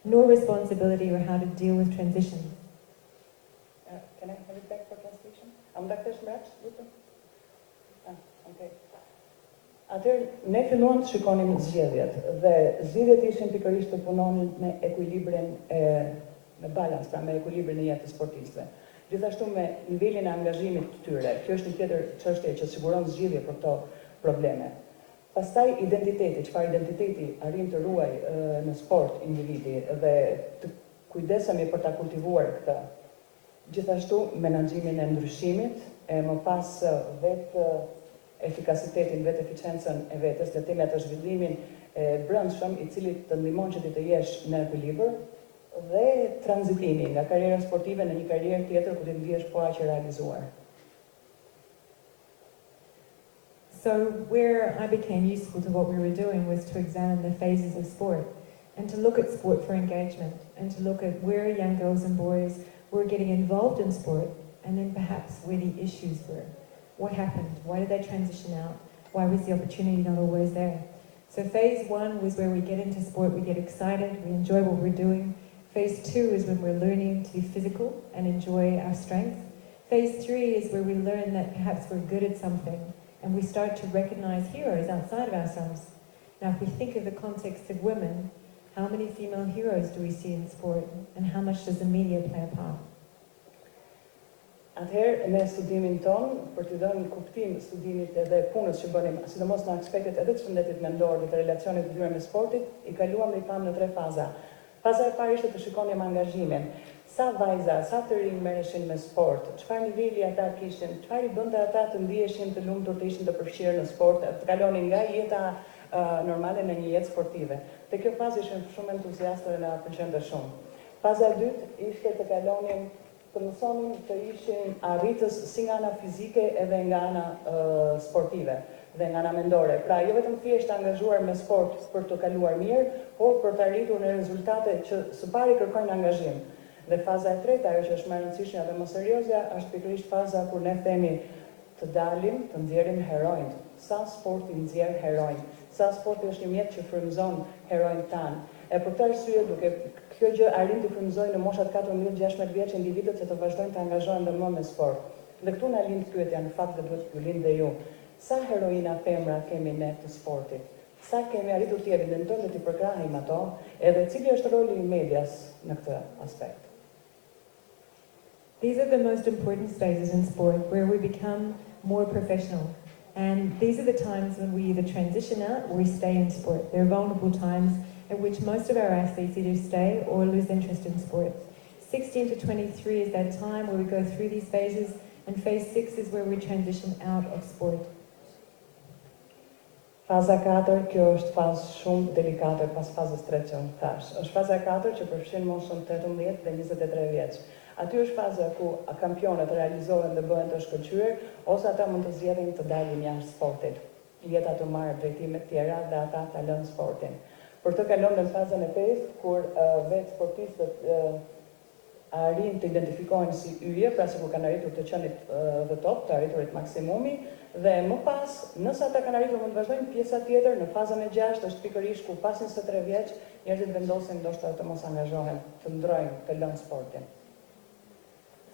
nor responsibility or how to deal with transition. Can I have it back for translation? Dr. Smrat, okay. Atëherë, ne filluam të shikonim zgjedhjet, dhe zgjedhjet ishin pikërisht të punonin me ekuilibrin me balans, pra me ekuilibrin e jetës sportistëve. Gjithashtu me nivelin e angazhimit të tyre. Kjo është një tjetër çështje që siguron zgjidhje për këto probleme. Pastaj identiteti, çfarë identiteti arrin të ruaj në sport individi dhe të kujdesemi për ta kultivuar këtë. Gjithashtu menaxhimin e ndryshimit, e më pas vetë efikasitetin, vetë eficiencën e vetes, le të themi atë zhvillimin e brendshëm i cili të ndihmon që ti të jesh në ekuilibër, dhe tranzitimi nga karriera sportive në një karrierë tjetër ku ti ndihesh po aq e realizuar. So where I became useful to what we were doing was to examine the phases of sport and to look at sport for engagement and to look at where young girls and boys were getting involved in sport and then perhaps where the issues were. What happened? Why did they transition out? Why was the opportunity not always there? So phase one was where we get into sport, we get excited, we enjoy what we're doing. Phase two is when we're learning to be physical and enjoy our strength. Phase three is where we learn that perhaps we're good at something and we start to recognize heroes outside of ourselves. Now, if we think of the context of women, how many female heroes do we see in sport and how much does the media play a part? Atëherë, me studimin ton, për të dhënë kuptim studimit edhe punës që bënim, sidomos në aspektet edhe të shëndetit mendor dhe të relacionit të dyre me sportit, i kaluam dhe i pam në 3 faza. Faza e parë ishte të shikonim angazhimin. Sa vajza, sa të rinj merreshin me sport, çfarë niveli ata kishin, çfarë i bënte ata të ndiheshin të lumtur, të ishin të përfshirë në sport, të kalonin nga jeta normale në një jetë sportive. Te kjo fazë ishin shumë entuziastë dhe na pëlqente shumë. Faza e dytë ishte të kalonim të mësonin të ishin arritës si nga ana fizike edhe nga ana sportive dhe nga ana mendore. Pra, jo vetëm thjesht angazhuar me sport për të kaluar mirë, por për të arritur në rezultate që së pari kërkojnë angazhim. Dhe faza e tretë, ajo që është më e rëndësishme dhe më seriozja, është pikërisht faza kur ne themi të dalim, të nxjerrim heronjt. Sa sporti nxjerr heronj, sa sporti është një mjet që frymëzon heronjt tan. E për këtë arsye, duke kjo gjë arrin të frymëzojë në moshat 14-16 vjeç individët që të vazhdojnë të angazhohen dhe më me sport. Dhe këtu na lind pyetja, në fakt dhe duhet t'ju lind dhe ju. Sa heroina femra kemi ne të sportit? Sa kemi arritur të evidentojmë dhe të përkrahim ato, edhe cili është roli i medias në këtë aspekt? These are the most important stages in sport where we become more professional. And these are the times when we either transition out or we stay in sport. They're vulnerable times at which most of our athletes either stay or lose interest in sport. 16 to 23 is that time where we go through these phases, and phase 6 is where we transition out of sport. Faza 4, kjo është fazë shumë delikate pas fazës 3 që unë thash. Është faza 4 që përfshin moshën 18 dhe 23 vjeç. Aty është faza ku kampionët realizohen dhe bëhen të shkëlqyer, ose ata mund të zgjedhin të dalin jashtë sportit. Jeta të marrë drejtime të tjera dhe ata ta lënë sportin. Për të kalon në fazën e 5, kur vetë sportistët arrin të identifikohen si yje, pra sikur kanë arritur të qenit dhe top, të arriturit maksimumi, dhe më pas, nëse ata kanë arritur mund të vazhdojnë pjesa tjetër, në fazën e 6 është pikërisht ku pas 23 vjeç, njerëzit vendosin ndoshta të mos angazhohen, të ndrojnë, të lënë sportin.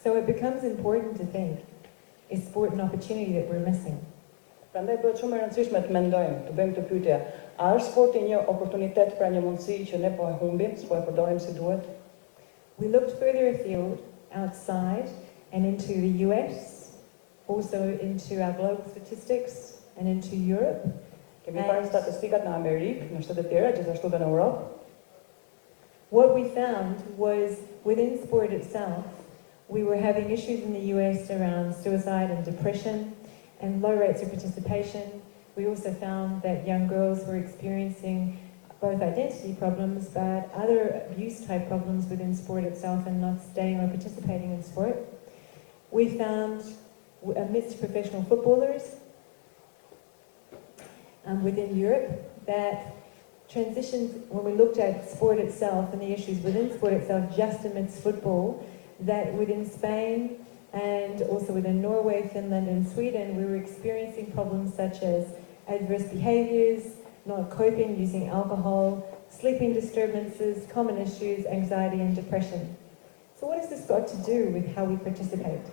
So it becomes important to think, is sport an opportunity that we're missing? Prandaj bëhet shumë e rëndësishme të mendojmë, të bëjmë këtë pyetje, a është sporti një oportunitet, pra një mundësi që ne po e humbim, s'po e përdorim si duhet? We looked further afield, outside, and into the US, also into our global statistics, and into Europe. Kemi parë statistikat në Amerikë, në shtetet tjera, gjithashtu dhe në Europë. What we found was, within sport itself, we were having issues in the US around suicide and depression, and low rates of participation. We also found that young girls were experiencing both identity problems, but other abuse-type problems within sport itself and not staying or participating in sport. We found, amidst professional footballers within Europe, that transitions, when we looked at sport itself and the issues within sport itself, just amidst football, that within Spain and also within Norway, Finland and Sweden, we were experiencing problems such as adverse behaviours, not coping, using alcohol, sleeping disturbances, common issues, anxiety and depression. So what has this got to do with how we participate?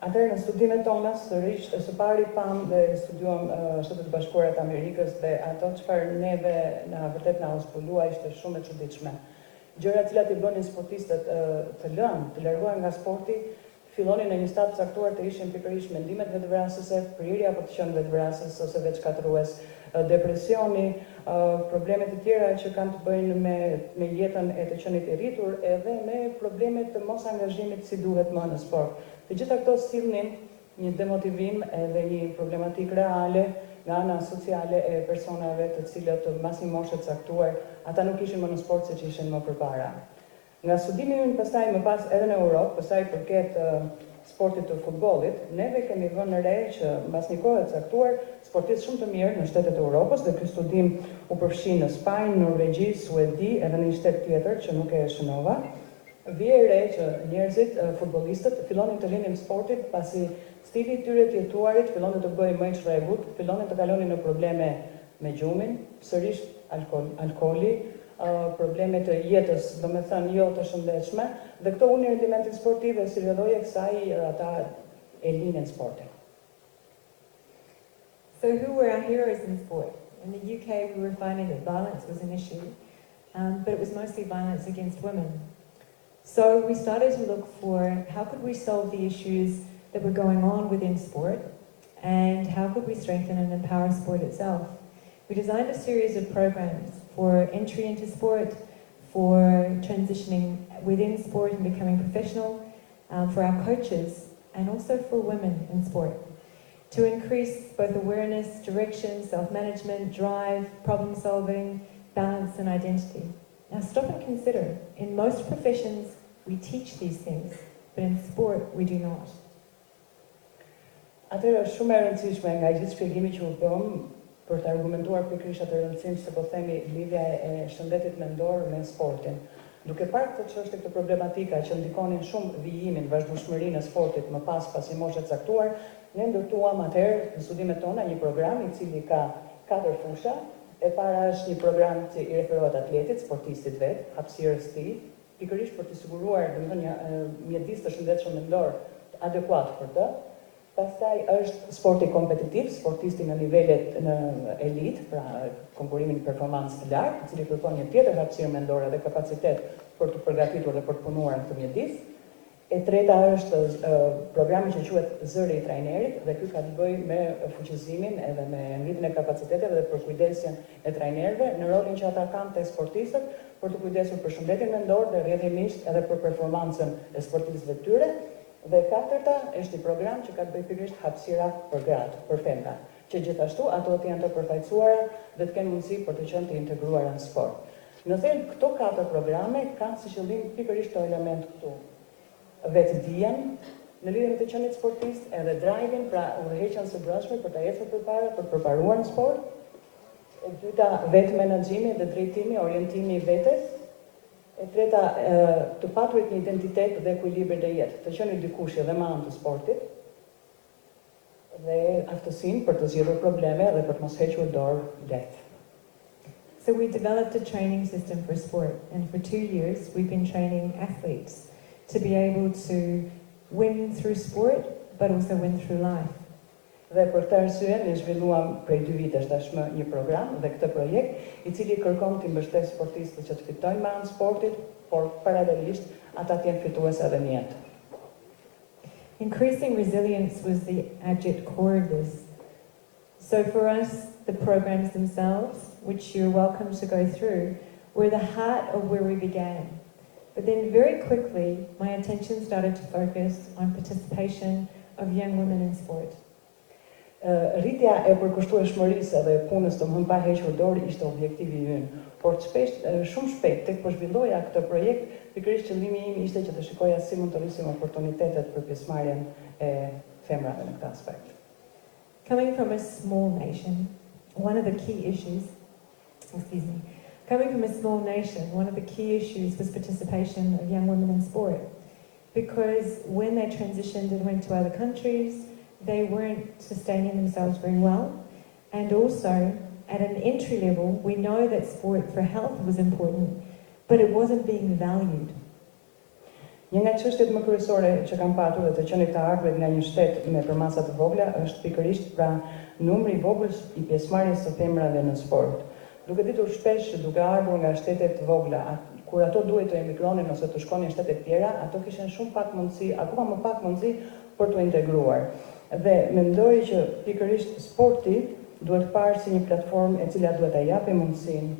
Atëherë në studimet tona, së pari pam dhe studiuam Shtetet e Bashkuara të Amerikës dhe ato çfarë neve na vërtet na uspulua ishte shumë e çuditshme. Gjërat cilat i bënin sportistët të largohen nga sporti, fillonin në një stad caktuar të ishin pikërisht mendimet vetvrasëse, prirja për të qenë vetvrasës ose veçkatrues, depresioni, problemet e tjera që kanë të bëjnë me jetën e të qenit i rritur, edhe me problemet të mos angazhimit si duhet më në sport. Të gjitha këto sillnin një demotivim edhe një problematik reale nga ana sociale e personave të cilët mbas një moshe të caktuar, ata nuk ishin më në sport se që ishin më përpara. Nga studimi ynë pastaj më pas edhe në Europë, pastaj përket sportit të futbollit, neve kemi vënë re që mbas një kohe të caktuar, sportistë shumë të mirë në shtetet e Europës, dhe ky studim u përfshi në Spanjë, Norvegji, Suedi, edhe në një shtet tjetër që nuk e shënova, vije re që njerëzit, futbollistët, fillonin të linin sportit pasi stili i tyre të jetuarit fillonin të bëjë më i çrregut, fillonin të kalonin në probleme me gjumin, sërish alkooli, probleme të jetës, domethënë jo të shëndetshme, dhe këto unë rendimentin sportiv dhe si rrjedhoje kësaj ata e linin sportin. So who were our heroes in sport? In the UK we were finding that violence was an issue, but it was mostly violence against women. So we started to look for how could we solve the issues that were going on within sport, and how could we strengthen and empower sport itself. We designed a series of programs for entry into sport, for transitioning within sport and becoming professional, for our coaches, and also for women in sport, to increase both awareness, direction, self-management, drive, problem solving, balance and identity. Now stop and consider, in most professions we teach these things, but in sport we do not. Atëherë është shumë e rëndësishme nga gjithë shpjegimi që u bëm për të argumentuar pikërisht atë rëndësinë se po themi lidhja e shëndetit mendor me sportin. Duke parë këtë çështje, këtë problematika që ndikonin shumë vijimin, vazhdueshmërinë e sportit më pas një moshe të caktuar, ne ndërtuam atëherë në studimet tona një program i cili ka 4 fusha. E para është një program që i referohet atletit, sportistit vet, hapësirës së tij, pikërisht për të siguruar domethënë një mjedis të shëndetshëm mendor adekuat për të. Pastaj është sporti kompetitiv, sportisti në nivelet në elit, pra konkurimin performancë të lartë, i cili kërkon një tjetër hapësirë mendore dhe kapacitet për të përgatitur dhe për të punuar në këtë mjedis. E treta është programi që quhet Zëri i trajnerit dhe ky ka të bëjë me fuqizimin edhe me ngritjen e kapaciteteve dhe për kujdesjen e trajnerëve në rolin që ata kanë tek sportistët për të kujdesur për shëndetin mendor dhe rrjedhimisht edhe për performancën e sportistëve të tyre. Dhe e katërta është një program që ka të bëjë pikërisht hapësira për gratë, për femra, që gjithashtu ato të janë të përfaqësuara dhe të kenë mundësi për të qenë të integruara në sport. Në thelb këto katër programe kanë si qëllim pikërisht këto element këtu. Vetëdijen në lidhje me të qenit sportist, edhe drive-in, pra udhëheqjen së brendshme për ta ecur përpara, për të përparuar në sport. E dyta, vetë menaxhimi dhe drejtimi, orientimi i vetes. E treta, të paturit një identitet dhe ekuilibër dhe jetë, të qenit dikush edhe me anë të sportit. Dhe aftësinë për të zgjidhur probleme dhe për të mos hequr dorë lehtë. So we developed a training system for sport, and for 2 years we've been training athletes to be able to win through sport, but also win through life. Dhe për këtë arsye ne zhvilluam prej 2 vitesh tashmë një program dhe këtë projekt i cili kërkon të mbështet sportistët që të fitojnë me anë të sportit, por paralelisht ata të jenë fitues edhe në jetë. Increasing resilience was the abject core of this. So for us, the programs themselves, which you're welcome to go through, were the heart of where we began. But then very quickly, my attention started to focus on participation of young women in sport. Rritja e përkushtueshmërisë edhe punës të mund pa hequr dorë ishte objektivi ynë, por shumë shpejt tek po zhvilloja këtë projekt, pikërisht qëllimi im ishte që të shikoja si mund të rrisim oportunitetet për pjesëmarrjen e femrave në këtë aspekt. Coming from a small nation, one of the key issues, coming from a small nation, one of the key issues was participation of young women in sport. Because when they transitioned and went to other countries, they weren't sustaining themselves very well. And also, at an entry level, we know that sport for health was important, but it wasn't being valued. Një nga çështjet më kryesore që kam patur dhe të qenit të ardhurit nga një shtet me përmasa të vogla është pikërisht pra numri i vogël i pjesëmarrjes së femrave në sport. Duke ditur shpesh duke ardhur nga shtete të vogla, kur ato duhet të emigronin ose të shkonin në shtete të tjera, ato kishin shumë pak mundësi, akoma më pak mundësi për të integruar. Dhe mendoj që pikërisht sporti duhet parë si një platformë e cila duhet ta japë mundësinë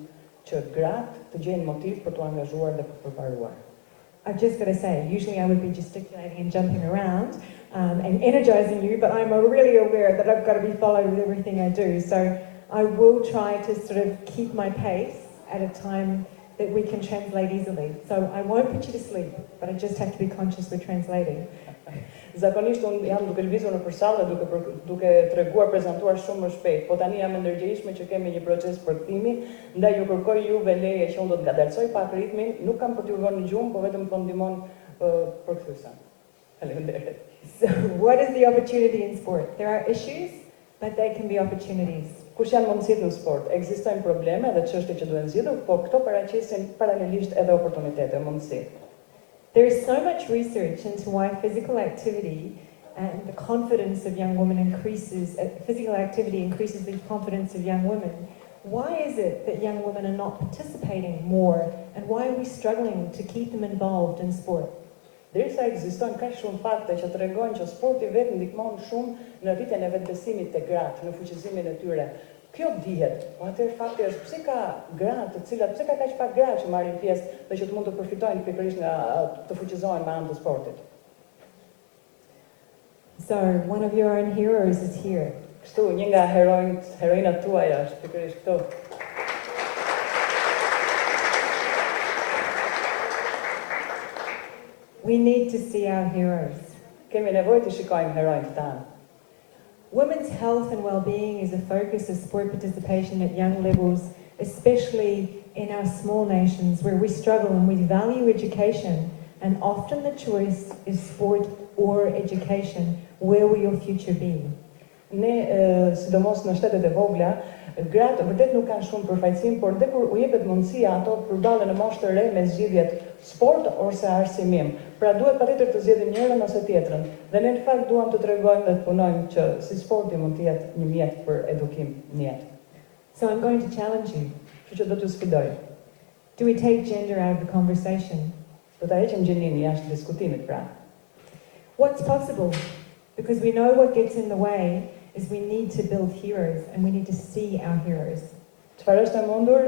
që gratë të gjejnë motiv për të angazhuar dhe për të përparuar. I've just got to say, usually I would be gesticulating and jumping around and energizing you, but I'm really aware that I've got to be followed with everything I do. So I will try to sort of keep my pace at a time that we can translate easily. So I won't put you to sleep, but I just have to be conscious we're translating. Zakonisht unë jam duke lëvizur nëpër sallë duke treguar, prezantuar shumë më shpejt, po tani jam e ndërgjegjshme që kemi një proces përkthimi, ndaj ju kërkoj juve leje që unë do të ngadalsoj pak ritmin, nuk kam për t'ju vënë në gjumë, po vetëm po ndihmon përkthyesa. Faleminderit. So what is the opportunity in sport? There are issues, but they can be opportunities. Kush janë mundësitë në sport? Ekzistojnë probleme dhe çështje që duhen zgjidhur, po këto paraqesin paralelisht edhe oportunitete, mundësi. There is so much research into why physical activity and the confidence of young women increases, physical activity increases the confidence of young women. Why is it that young women are not participating more, and why are we struggling to keep them involved in sport? Derisa ekzistojnë kaq shumë fakte që tregojnë që sporti vetë ndihmon shumë në rritjen e vetbesimit të gratë, në fuqizimin e tyre. Kjo dihet, po atëherë fakti është pse ka gratë të cilat, pse ka kaq pak gra që marrin pjesë dhe që të mund të përfitojnë pikërisht nga të fuqizohen me anë të sportit. So one of your own heroes is here. Kështu një nga heroinat tuaja është pikërisht këtu. We need to see our heroes. Kemi nevojë të shikojmë heronjtë tanë. Women's health and well-being is a focus of sport participation at young levels, especially in our small nations where we struggle and we value education, and often the choice is sport or education. Where will your future be? Ne, sidomos në shtetet e vogla, gratë vërtet nuk kanë shumë përfaqësim, por dhe kur u jepet mundësia ato përballën në moshë të re me zgjidhjet sport ose arsimim. Pra duhet patjetër të zgjedhim njërin ose tjetrën. Dhe ne në fakt duam të tregojmë dhe të punojmë që si sporti mund të jetë një mjet për edukim në jetë. So I'm going to challenge you. Kështu që do t'ju sfidoj. Do we take gender out of the conversation? Do ta heqim gjininë jashtë diskutimit pra. What's possible? Because we know what gets in the way is we need to build heroes and we need to see our heroes. Çfarë është e mundur?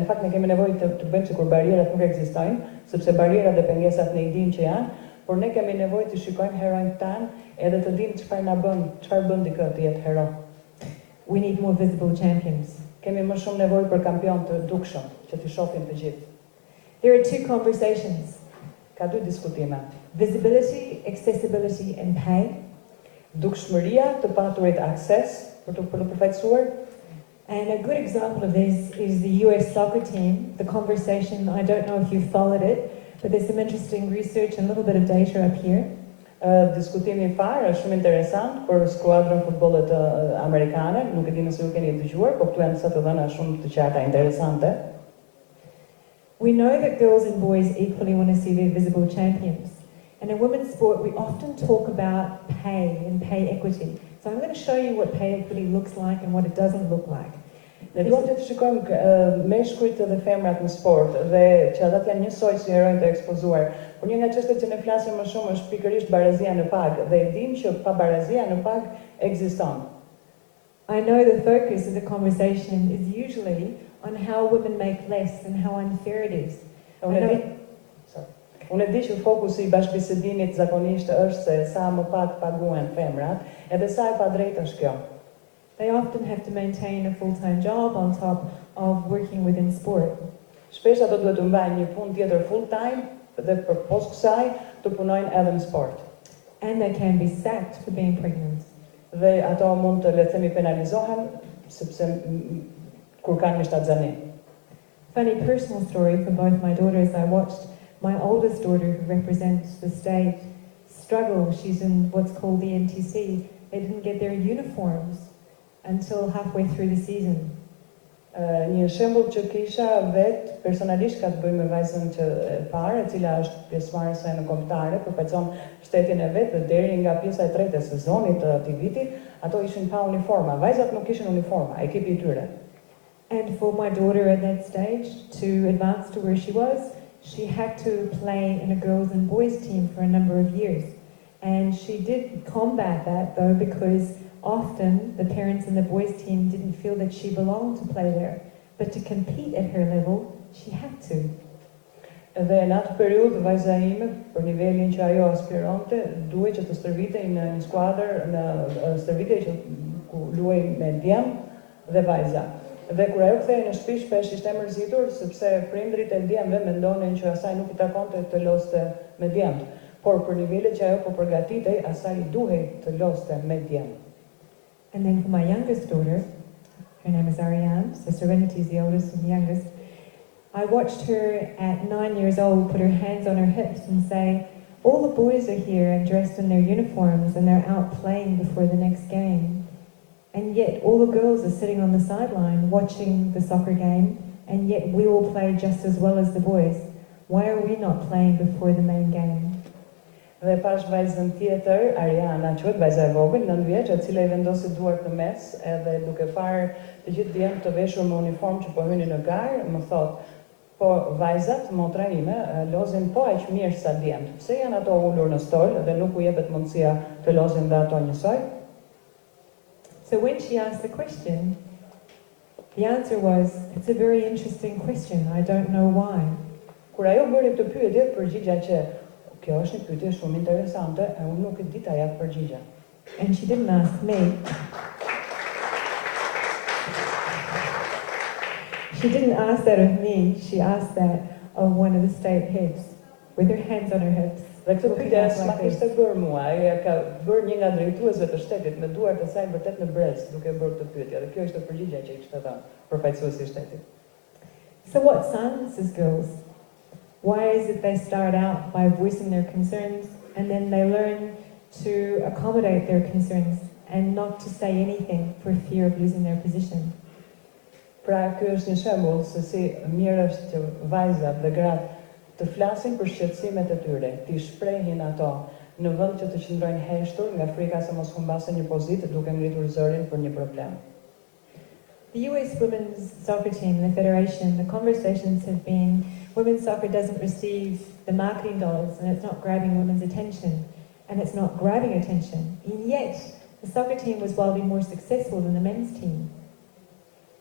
Në fakt ne kemi nevojë të bëjmë sikur barierat nuk ekzistojnë, sepse barierat dhe pengesat ne i dimë që janë, por ne kemi nevojë të shikojmë heronjtë tanë edhe të dimë çfarë bën dikë të jetë hero. We need more visible champions. Kemi më shumë nevojë për kampion të dukshëm, që t'i shohin të gjithë. There are two conversations. Ka dy diskutime. Visibility, accessibility and pay. Dukshmëria, të paturit akses për të përfaqësuar. And a good example of this is the US soccer team. The conversation, I don't know if you followed it, but there's some interesting research and a little bit of data up here. Diskutimi I parë është shumë interesant për skuadrën futbollit amerikane, nuk e di nëse ju keni dëgjuar, por këtu janë disa të dhëna shumë të qarta interesante. We know that girls and boys equally want to see their visible champions. And in women's sport, we often talk about pay and pay equity. So I'm going to show you what pay equity looks like and what it doesn't look like. Ne duam të shikojmë meshkujt dhe femrat në sport dhe që ata janë njësoj si heronjtë e ekspozuar. Por një nga çështjet që ne flasim më shumë është pikërisht barazia në pagë dhe e dimë që pa barazia në pagë ekziston. I know the focus of the conversation is usually on how women make less and how unfair it is. Unë e di që fokusi I bashkëbisedimit zakonisht është se sa më pak paguhen femrat, edhe sa e padrejtë është kjo. They often have to maintain a full-time job on top of working within sport. Shpesh ato duhet të mbajnë një punë tjetër full-time dhe përpos kësaj të punojnë edhe në sport. And they can be sacked for being pregnant. Dhe ato mund të le të themi penalizohen sepse kur kanë një shtatzani. Funny personal story for both my daughters. I watched my oldest daughter, who represents the state, struggle. She's in what's called the NTC. They didn't get their uniforms until halfway through the season. Një shembull që kisha vetë personalisht ka të bëjë me vajzën që parë, e cila është pjesëmarrëse në kombëtare, përfaqëson shtetin e vet dhe deri nga pjesa e tretë e sezonit të atij viti, ato ishin pa uniforma. Vajzat nuk kishin uniforma, ekipi I tyre. And for my daughter at that stage to advance to where she was, she had to play in a girls and boys team for a number of years. And she did combat that though, because often the parents in the boys team didn't feel that she belonged to play there. But to compete at her level, she had to. Dhe në atë periudhë vajza ime, për nivelin që ajo aspironte, duhej që të stërvitej në një skuadër, në stërvitej që ku luaj me djemë dhe vajza. Dhe kur ajo kthehej në shtëpi, shpesh ishte mërzitur sepse prindrit e djemve mendonin që asaj nuk I takonte të loste me djemt. Por për nivelet që ajo po përgatitej, asaj I duhej të loste me djemt. And then for my youngest daughter, her name is Ariane, so Serenity is the oldest and youngest, I watched her at 9 years old put her hands on her hips and say, all the boys are here and dressed in their uniforms and they're out playing before the next game. And yet all the girls are sitting on the sideline watching the soccer game, and yet we all play just as well as the boys. Why are we not playing before the main game? Dhe pash vajzën tjetër, Ariana, quhet vajza e vogël, 9 vjeç, e cila I vendosi duart në mes, edhe duke parë të gjithë djemtë të veshur me uniformë që po hynin në garë, më thotë, po vajzat, motra ime, lozin po aq mirë sa djemtë. Pse janë ato ulur në stol dhe nuk u jepet mundësia të lozin dhe ato njësoj? So when she asked the question, the answer was, it's a very interesting question, I don't know why. Kur ajo bëri këtë pyetje, përgjigja që kjo është një pyetje shumë interesante, e unë nuk e di ta jap përgjigjen. And she didn't ask me. She didn't ask that of me, she asked that of one of the state heads, with her hands on her hips. Dhe këtë pyetje s'ma kishte bërë mua, ajo ka bërë një nga drejtuesve të shtetit me duart e saj vërtet në brez, duke bërë këtë pyetje. Dhe kjo ishte përgjigjja që I kishte dhënë përfaqësuesi I shtetit. So what silences girls? Why is it they start out by voicing their concerns and then they learn to accommodate their concerns and not to say anything for fear of losing their position? Pra, ky është një shembull se si mirë është që vajzat dhe gratë të flasin për shqetësimet e tyre, t'i shprehin ato në vend që të qëndrojnë heshtur nga frika se mos humbasen një pozitë duke ngritur zërin për një problem. The US women's soccer team, the federation, the conversations have been women's soccer doesn't receive the marketing dollars and it's not grabbing women's attention. and it's not grabbing attention. And yet, the soccer team was wildly more successful than the men's team.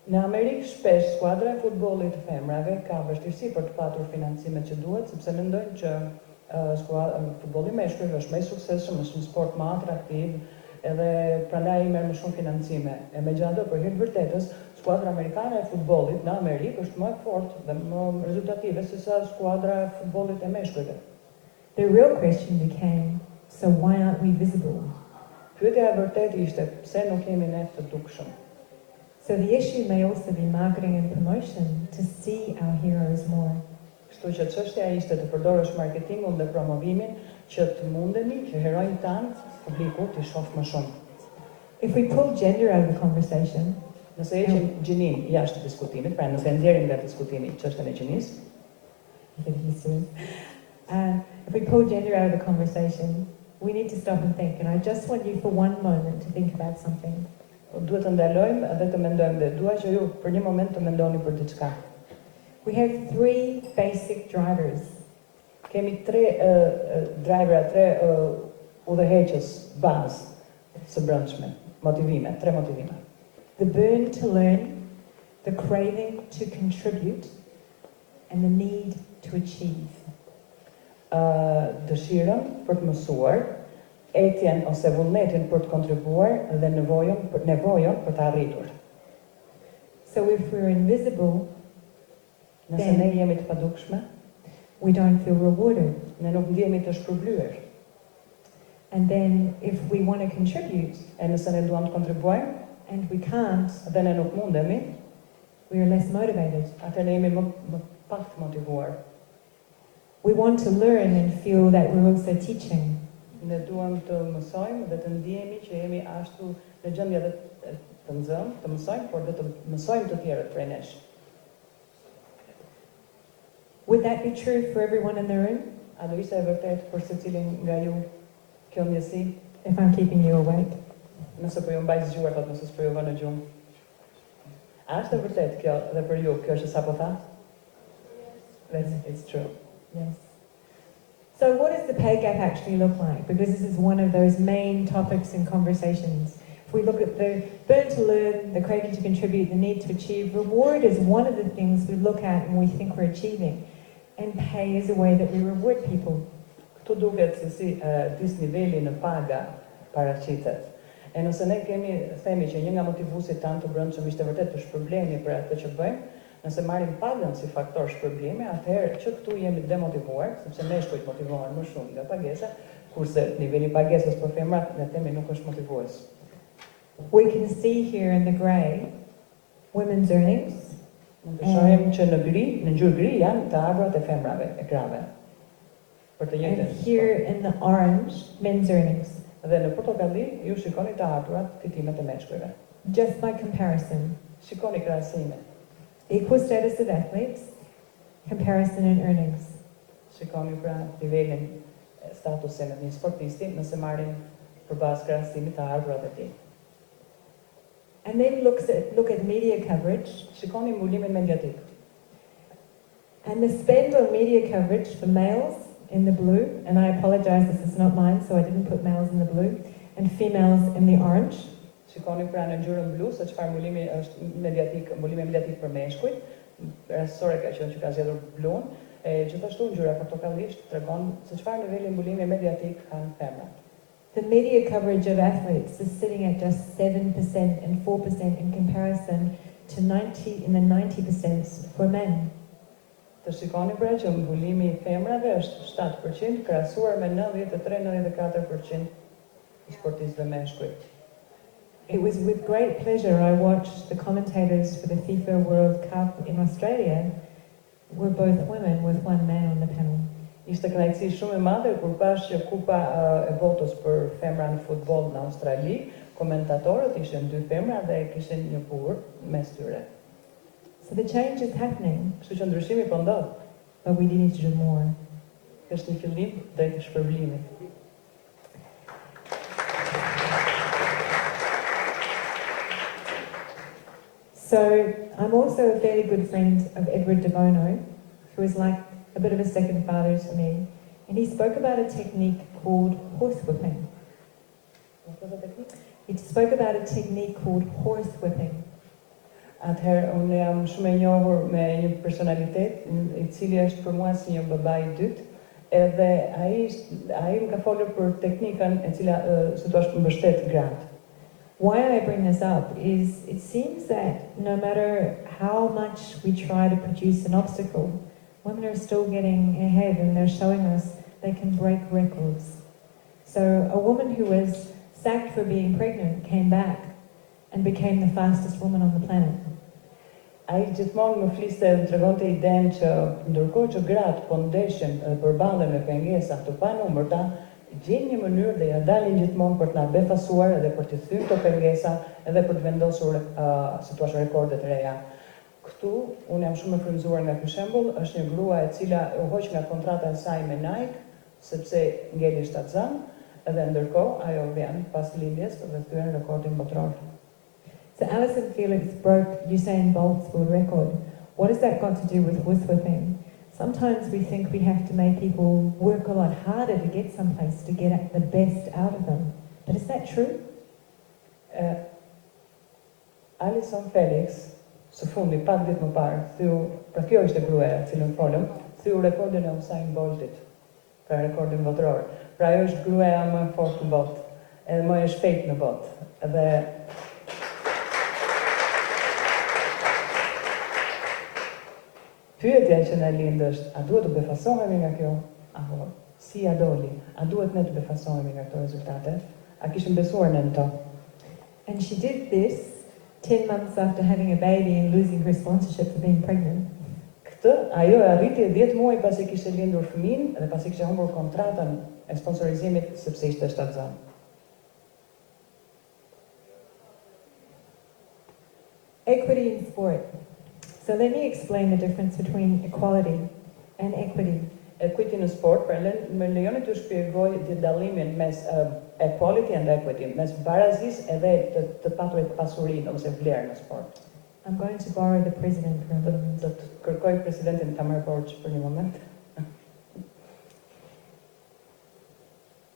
Në Amerikë shpesh skuadra e futbollit të femrave ka vështirësi për të patur financimet që duhet, sepse mendojnë që futbolli meshkujve është më i suksesshëm, është një sport më atraktiv, edhe prandaj merr më shumë financime. E megjithatë, për hir të vërtetës, skuadra amerikane e futbollit në Amerikë është më e fortë dhe më rezultative se sa skuadra e futbollit e meshkujve. The real question became, so why aren't we visible? Pyetja e vërtetë ishte, pse nuk jemi ne të dukshëm? So the issue may also be marketing and promotion to see our heroes more. Kështu që çështja ishte të përdorësh marketingun dhe promovimin që të mundemi që heronjtë tanë publiku t'i shoh më shumë. If we pull gender out of the conversation, nëse heqim gjinin jashtë diskutimit, pra nëse nxjerrim nga diskutimi çështjen e gjinisë, if we pull gender out of the conversation, we need to stop and think. And I just want you for one moment to think about something. Duhet të ndalojmë dhe të mendojmë dhe dua që ju për një moment të mendoni për diçka. We have three basic drivers. Kemi tre udhëheqës bazë së brendshme, motivime, tre motivime. The burn to learn, the craving to contribute, and the need to achieve. Dëshirën për të mësuar, etjen ose vullnetin për të kontribuar dhe nevojën për të arritur. So if we're invisible, nëse ne jemi të padukshme, we don't feel rewarded. Ne nuk ndjehemi të shpërblyer. And then if we want to contribute, e nëse ne duam të kontribuajmë, and we can't, dhe ne nuk mundemi, we are less motivated. Atëherë ne jemi më pak të motivuar. We want to learn and feel that we're also teaching. Ne duam të mësojmë dhe të ndjehemi që jemi ashtu në gjendje të nxënë, të mësojmë, por dhe të mësojmë të tjerët prej nesh. Would that be true for everyone in the room? A do ishte e vërtetë për secilin nga ju kjo ndjesi? If I'm keeping you awake. Nëse po ju mbaj zgjuar, thotë nëse s'po ju vë në gjumë. A është e vërtetë kjo dhe për ju, kjo është sa po tha? Yes. It's true. Yes. So what does the pay gap actually look like? Because this is one of those main topics in conversations. If we look at the burn to learn, the craving to contribute, the need to achieve, reward is one of the things we look at when we think we're achieving. And pay is a way that we reward people. Këtu duket se si disë niveli në paga paraqitet. E nëse ne themi që një nga motivuesit tanë të brendshëm ishte vërtet të shpërblemi për atë që bëjmë, nëse marrim pagën si faktor shpërblimi, atëherë që këtu jemi demotivuar, sepse meshkujt motivohen më shumë nga pagesa, kurse niveli pagesës për femrat ne themi nuk është motivues. We can see here in the grey women's earnings. Mund të shohim që në ngjyrë gri janë të ardhurat e femrave, e grave. Për të njëjtën. And here in the orange, men's earnings. Dhe në portokalli ju shikoni të ardhurat fitimet e meshkujve. Just by comparison. Shikoni krahasime. Equal status of athletes, comparison in earnings. Shikoni pra nivelin statusin e një sportisti nëse marrim përballë krahasimit të ardhurat e tij. And then look at media coverage. Shikoni mbulimin mediatik. And the spend on media coverage for males in the blue, and I apologize, this is not mine, so I didn't put males in the blue, and females in the orange. Shikoni pra në ngjyrën blu se çfarë mbulimi është mediatik, mbulimi mediatik për meshkujt. Rastësore ka qenë që ka zgjedhur blun, e gjithashtu ngjyra portokallisht tregon se çfarë niveli mbulimi mediatik kanë femrat. The media coverage of athletes is sitting at just 7% and 4% in comparison to 90% for men. Të shikoni pra që mbulimi i femrave është 7% krahasuar me 93-94% i sportistëve meshkuj. It was with great pleasure I watched the commentators for the FIFA World Cup in Australia were both women with one man on the panel. Ishte kënaqësi shumë e madhe kur pash që kupa e botës për femra në futboll në Australi, komentatorët ishin 2 femra dhe kishin një burr mes tyre. So the change is happening. Kështu që ndryshimi po ndodh. But we need to do more. Është një fillim drejt shpërblimit. So I'm also a fairly good friend of Edward de Bono, who is like a bit of a second father to me. And he spoke about a technique called horsewhipping. He spoke about a technique called horsewhipping. Atëherë, unë jam shumë e njohur me një personalitet I cili është për mua si një babai I dytë, edhe ai më ka folur për teknikën e cila si thua mbështet gratë. Why I bring this up is it seems that no matter how much we try to produce an obstacle, women are still getting ahead and they're showing us they can break records. So a woman who was sacked for being pregnant came back and became the fastest woman on the planet. Ai gjithmonë më fliste dhe më tregonte idenë që ndërkohë që gratë po ndeshin dhe përballen me pengesa të panumërta, gjen një mënyrë dhe ja dalin gjithmonë për t'na befasuar edhe për të thyrë këto pengesa edhe për të vendosur si thua rekorde të reja. Këtu unë jam shumë e frymëzuar nga ky shembull, është një grua e cila u hoq nga kontrata e saj me Nike sepse ngeli shtatzan, edhe ndërkohë ajo vjen pas lindjes dhe thyen rekordin botror. So Alison Felix broke Usain Bolt's world record. What has that got to do with horsewhipping? Sometimes we think we have to make people work a lot harder to get someplace to get the best out of them. But is that true? Alison Felix, së fundi, pak ditë më parë, pra kjo ishte gruaja cilën folëm, thyu rekordin e Usain Boltit, pra rekordin botror. Pra ajo është gruaja më e fortë në botë, edhe më e shpejtë në botë. Edhe pyetja që na lind është, a duhet të befasohemi nga kjo? Apo si ja doli? A duhet ne të befasohemi nga këto rezultate? A kishim besuar në to? And she did this 10 months after having a baby and losing her sponsorship for being pregnant. Këtë ajo e arriti 10 muaj pasi kishte lindur fëmin dhe pasi kishte humbur kontratën e sponsorizimit sepse ishte shtatzan. Equity in sport. So let me explain the difference between equality and equity. Equity në sport, pra më lejoni të shpjegoj dallimin mes equality and equity, mes barazisë edhe të paturit pasurinë ose vlerë në sport. I'm going to borrow the president for a moment. Do të kërkoj presidentin ta marrë borx për një moment.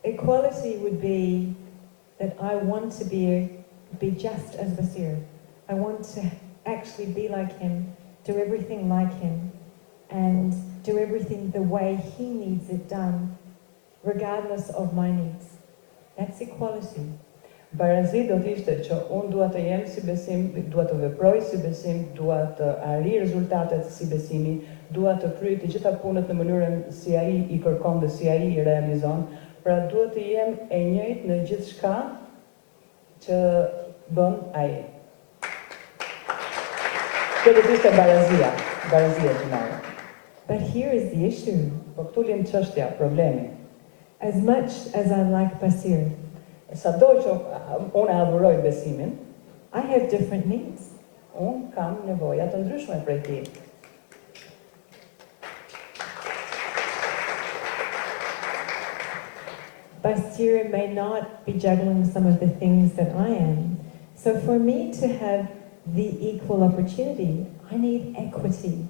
Equality would be that I want to be just as Basir. I want to actually be like him, do everything like him, and do everything the way he needs it done, regardless of my needs. That's equality. Barazi do të ishte që unë dua të jem si besim, dua të veproj si besim, dua të arri rezultatet si besimi, dua të kryej të gjitha punët në mënyrën si ai I kërkon dhe si ai I realizon, pra dua të jem e njëjtë në gjithçka që bën ai. Kjo do të ishte Barazia Gjinore. But here is the issue. Po këtu lind çështja, problemi. As much as I like Basir, Sado që unë adhuroj besimin, I have different needs. Unë kam nevoja të ndryshme prej tij. Basir may not be juggling some of the things that I am. So for me to have the equal opportunity, I need equity.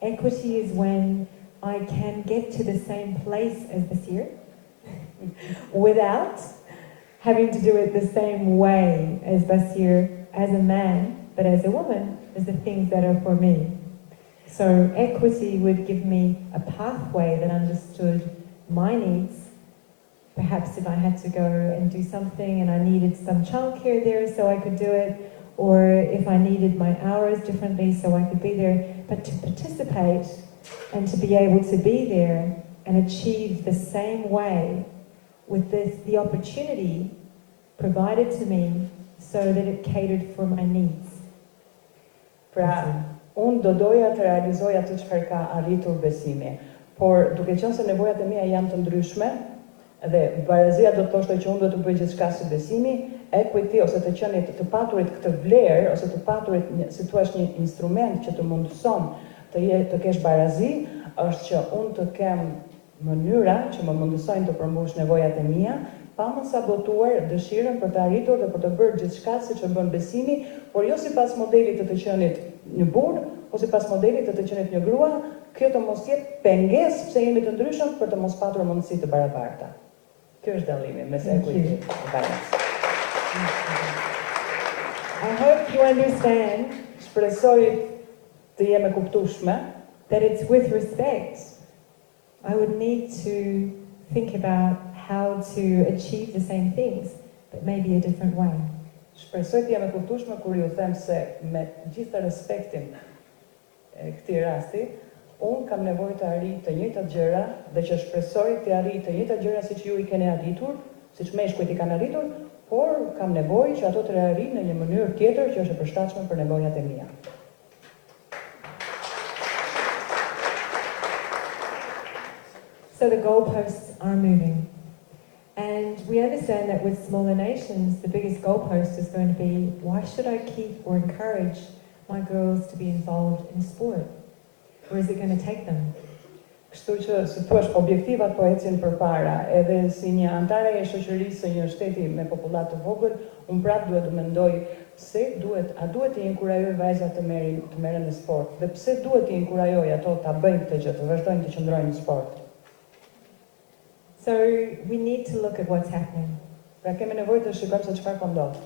Equity is when I can get to the same place as Basir without having to do it the same way as Basir, as a man, but as a woman, is the things that are for me. So equity would give me a pathway that understood my needs. Perhaps if I had to go and do something and I needed some childcare there so I could do it, or if I needed my hours differently so I could be there, but to participate and to be able to be there and achieve the same way with the opportunity provided to me so that it catered for my needs. Pra, unë do doja të realizoj atë çfarë ka arritur besimi, por duke qenë se nevojat e mia janë të ndryshme, dhe barazia do të thoshte që unë do të bëj gjithçka si besimi, equity ose të qenit të paturit këtë vlerë ose të paturit si thua një instrument që të mundëson të kesh barazi, është që unë të kem mënyra që më mundësojnë të përmbush nevojat e mia, pa më sabotuar dëshirën për të arritur dhe për të bërë gjithçka siç e bën besimi, por jo sipas modelit të qenit një burr, ose sipas modelit të qenit një grua, kjo të mos jetë pengesë pse jemi të ndryshëm për të mos patur mundësi të barabarta. Kjo është dallimi mes equity dhe balance. I hope you understand Shpresoj të jem e kuptueshme that it's with respect. I would need to think about how to achieve the same things, but maybe a different way. Shpresoj të jem e kuptueshme kur ju them se me gjithë respektin e këtij rasti, unë kam nevojë të arrij të njëjtat gjëra dhe që shpresoj të arrij të njëjtat gjëra siç ju i keni arritur, siç meshkujt i kanë arritur, por kam nevojë që ato të arrij në një mënyrë tjetër që është e përshtatshme për nevojat e mia. So the goalposts are moving. And we understand that with smaller nations, the biggest goalpost is going to be, why should I keep or encourage my girls to be involved in sport? Where is it going to take them? Kështu që, si thua, objektivat po ecin përpara, edhe si një antare e shoqërisë së një shteti me popullat të vogël, unë prapë duhet të mendoj pse a duhet të inkurajoj vajzat të merren në sport, dhe pse duhet të inkurajoj ato ta bëjnë këtë gjë, të vazhdojnë të qëndrojnë në sport. So we need to look at what's happening. Pra kemi nevojë të shikojmë se çfarë po ndodh.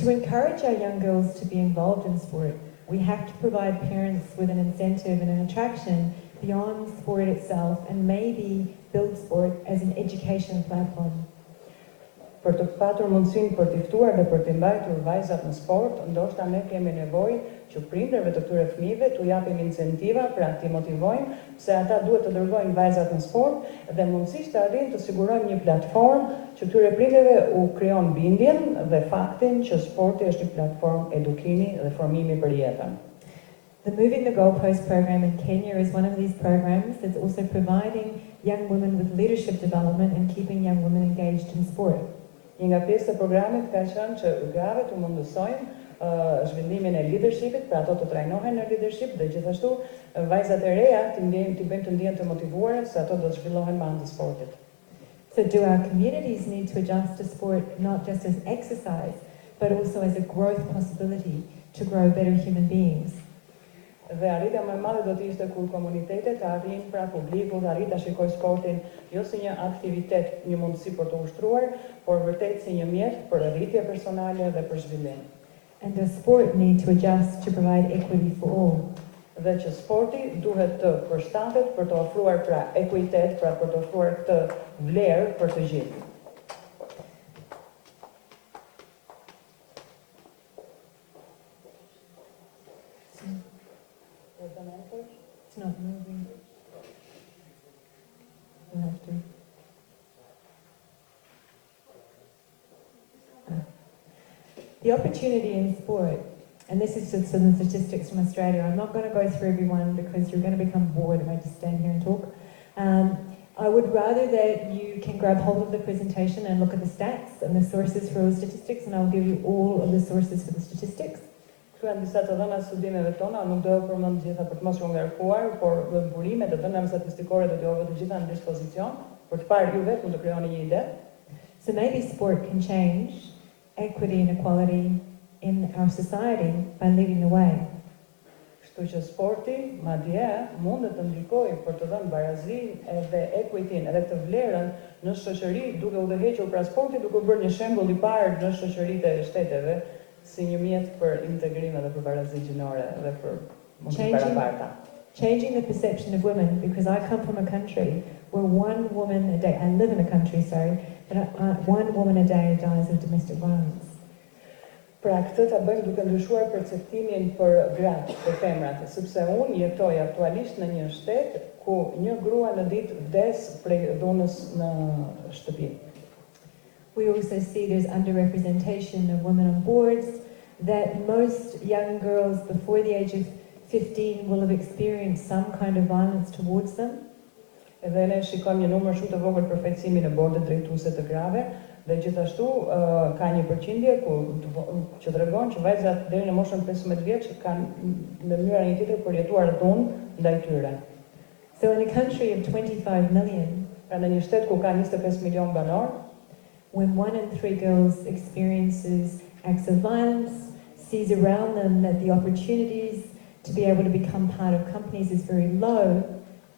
To encourage our young girls to be involved in sport, we have to provide parents with an incentive and an attraction beyond sport itself and maybe build sport as an education platform. Për të patur mundësinë për të ftuar dhe për të mbajtur vajzat në sport, ndoshta ne kemi nevojë që prindërve të këtyre fëmijëve t'u japim incentiva, pra t'i motivojmë se ata duhet të dërgojnë vajzat në sport dhe mundësisht të arrijnë të sigurojmë një platformë që këtyre prindërve u krijon bindjen dhe faktin që sporti është një platformë edukimi dhe formimi për jetën. The Moving the Goalpost program in Kenya is one of these programs that's also providing young women with leadership development and keeping young women engaged in sport. Një nga pjesët e programit ka qenë që grave të mundësojnë zhvillimin e leadershipit, pra ato të trajnohen në leadership dhe gjithashtu vajzat e reja t'i bëjnë të ndjehen të motivuara se ato do të zhvillohen me anë të sportit. So do our communities need to adjust to sport not just as exercise, but also as a growth possibility to grow better human beings? Dhe arritja më e madhe do të ishte kur komunitetet të arrijnë, pra publiku të arrijë ta shikojë sportin jo si një aktivitet, një mundësi për të ushtruar, por vërtet si një mjet për rritje personale dhe për zhvillim. And does sport need to adjust to provide equity for all? Dhe që sporti duhet të përshtatet për të ofruar pra ekuitet, pra për të ofruar këtë vlerë për të gjithë. It's not moving. You have to. The opportunity in sport, and this is just some statistics from Australia. I'm not going to go through everyone because you're going to become bored if I just stand here and talk. I would rather that you can grab hold of the presentation and look at the stats and the sources for all the statistics, and I'll give you all of the sources for the statistics. Këtu janë disa të dhëna studimeve tona, nuk do përmend gjitha për të mos u ngarkuar, por burimet e dhënave statistikore do t'ju të gjitha në dispozicion për të parë ju vetë mund të krijoni një ide. So maybe sport can change equity and equality in our society by leading the way. Kështu që sporti, madje, mundet të ndikojë për të dhënë barazinë edhe equitin, edhe këtë vlerën në shoqëri, duke udhëhequr pra sporti duke bërë një shembull i parë në shoqëritë e shteteve si një mjet për integrim edhe për barazi gjinore dhe për mundësi barabarta. Changing the perception of women, because I come from a country where one woman a day, I live in a country, sorry, that one woman a day dies of domestic violence. Pra këtë ta bëjmë duke ndryshuar perceptimin për gratë, për femrat, sepse unë jetoj aktualisht në një shtet ku një grua në ditë vdes prej dhunës në shtëpi. We also see there's underrepresentation of women on boards, that most young girls before the age of 15 will have experienced some kind of violence towards them. Edhe ne shikojmë një numër shumë të vogël përfaqësimi në bordet drejtuese të grave dhe gjithashtu ka një përqindje që tregon që vajzat deri në moshën 15 vjeç kanë në mënyrë një tjetër përjetuar dhunë ndaj tyre. So in a country of 25 million, pra në një shtet ku ka 25 milion banor, when 1 in 3 girls experiences acts of violence, sees around them that the opportunities to be able to become part of companies is very low,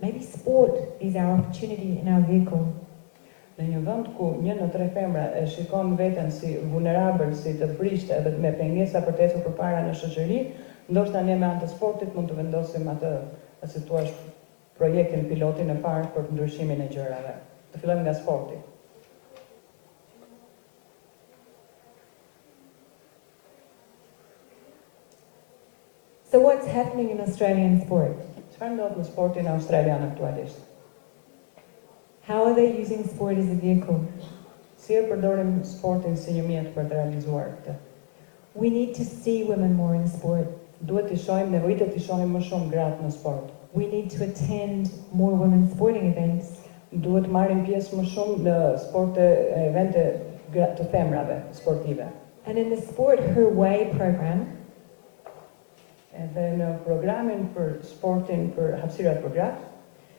maybe sport is our opportunity and our vehicle. Në një vend ku 1 në 3 femra e shikon veten si vulnerabël, si të prishtë edhe me pengesa për të ecur përpara në shoqëri, ndoshta ne me anë të sportit mund të vendosim atë, si thua, projektin pilotin e parë për ndryshimin e gjërave. Të fillojmë nga sporti. So what's happening in Australian sport? Çfarë ndodh në sportin australian aktualisht? How are they using sport as a vehicle? Si e përdorim sportin si një mjet për të realizuar këtë? We need to see women more in sport. Duhet të shohim, nevojitet të shohim më shumë gratë në sport. We need to attend more women's sporting events. Duhet marrim pjesë më shumë në sporte, evente të femrave sportive. And in the Sport Her Way program, Edhe në programin për sportin për hapësirat për gratë,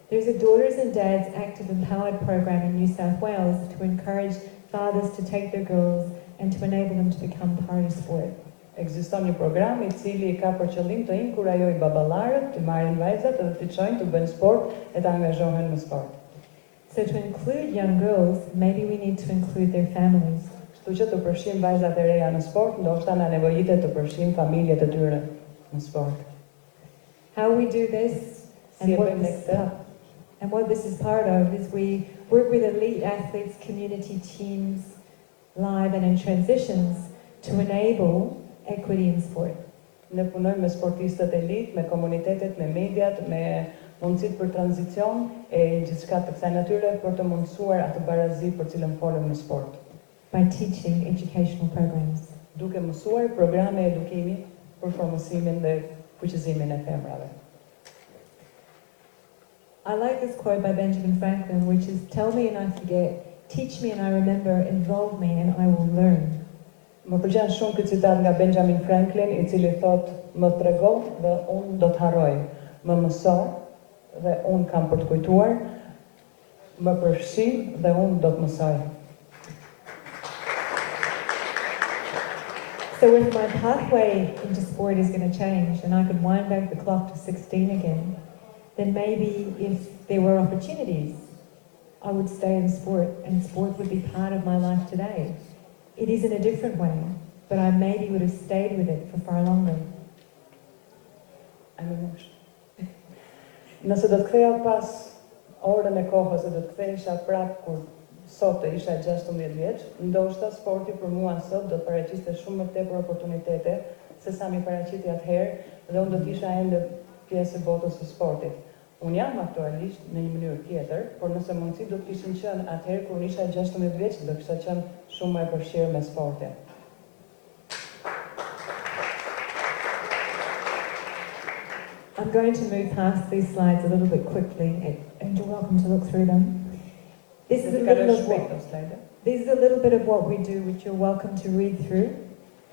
there's a Daughters and Dads Active Empowered program in New South Wales to encourage fathers to take their girls and to enable them to become part of sport. ekziston një program I cili ka për qëllim të inkurajojë baballarët të marrin vajzat edhe të çojnë të bëjnë sport e të angazhohen në sport. So to include young girls, maybe we need to include their families. Kështu që të përfshijmë vajzat e reja në sport, ndoshta na nevojitet të përfshijmë familjet e tyre në sport. How we do this Si e bëjmë ne këtë? and what this is part of is we work with elite athletes, community teams, live and in transitions to enable equity in sport. Ne punojmë me sportistët elit, me komunitetet, me mediat, me mundësit për tranzicion e gjithçka të kësaj natyre për të mundësuar atë barazi për cilën folëm në sport. By teaching educational programs. Duke mësuar programe edukimi për formësimin dhe fuqizimin e femrave. I like this quote by Benjamin Franklin, which is, "Tell me and I forget, teach me and I remember, involve me and I will learn." Më pëlqen shumë këtë citat nga Benjamin Franklin, I cili thot, më trego dhe unë do të harroj, më mëso dhe unë kam për të kujtuar, më përfshi dhe unë do të mësoj. So if my pathway into sport is going to change and I could wind back the clock to 16 again, then maybe if there were opportunities, I would stay in sport and sport would be part of my life today. It is in a different way, but I maybe would have stayed with it for far longer. Nëse do të ktheja pas orën e kohës, do të kthehesha prapë kur sot të isha 16 vjeç, ndoshta sporti për mua sot do të paraqiste shumë më tepër oportunitete se sa mi paraqiti atëherë dhe unë do të isha ende pjesë e botës së sportit. Unë jam aktualisht në një mënyrë tjetër, por nëse mundësi do të kishin qenë atëherë kur unë isha 16 vjeç, do kisha qenë shumë më e përfshirë me sportin. I'm going to move past these slides a little bit quickly, and you're welcome to look through them. This is a little bit of what we do, which you're welcome to read through.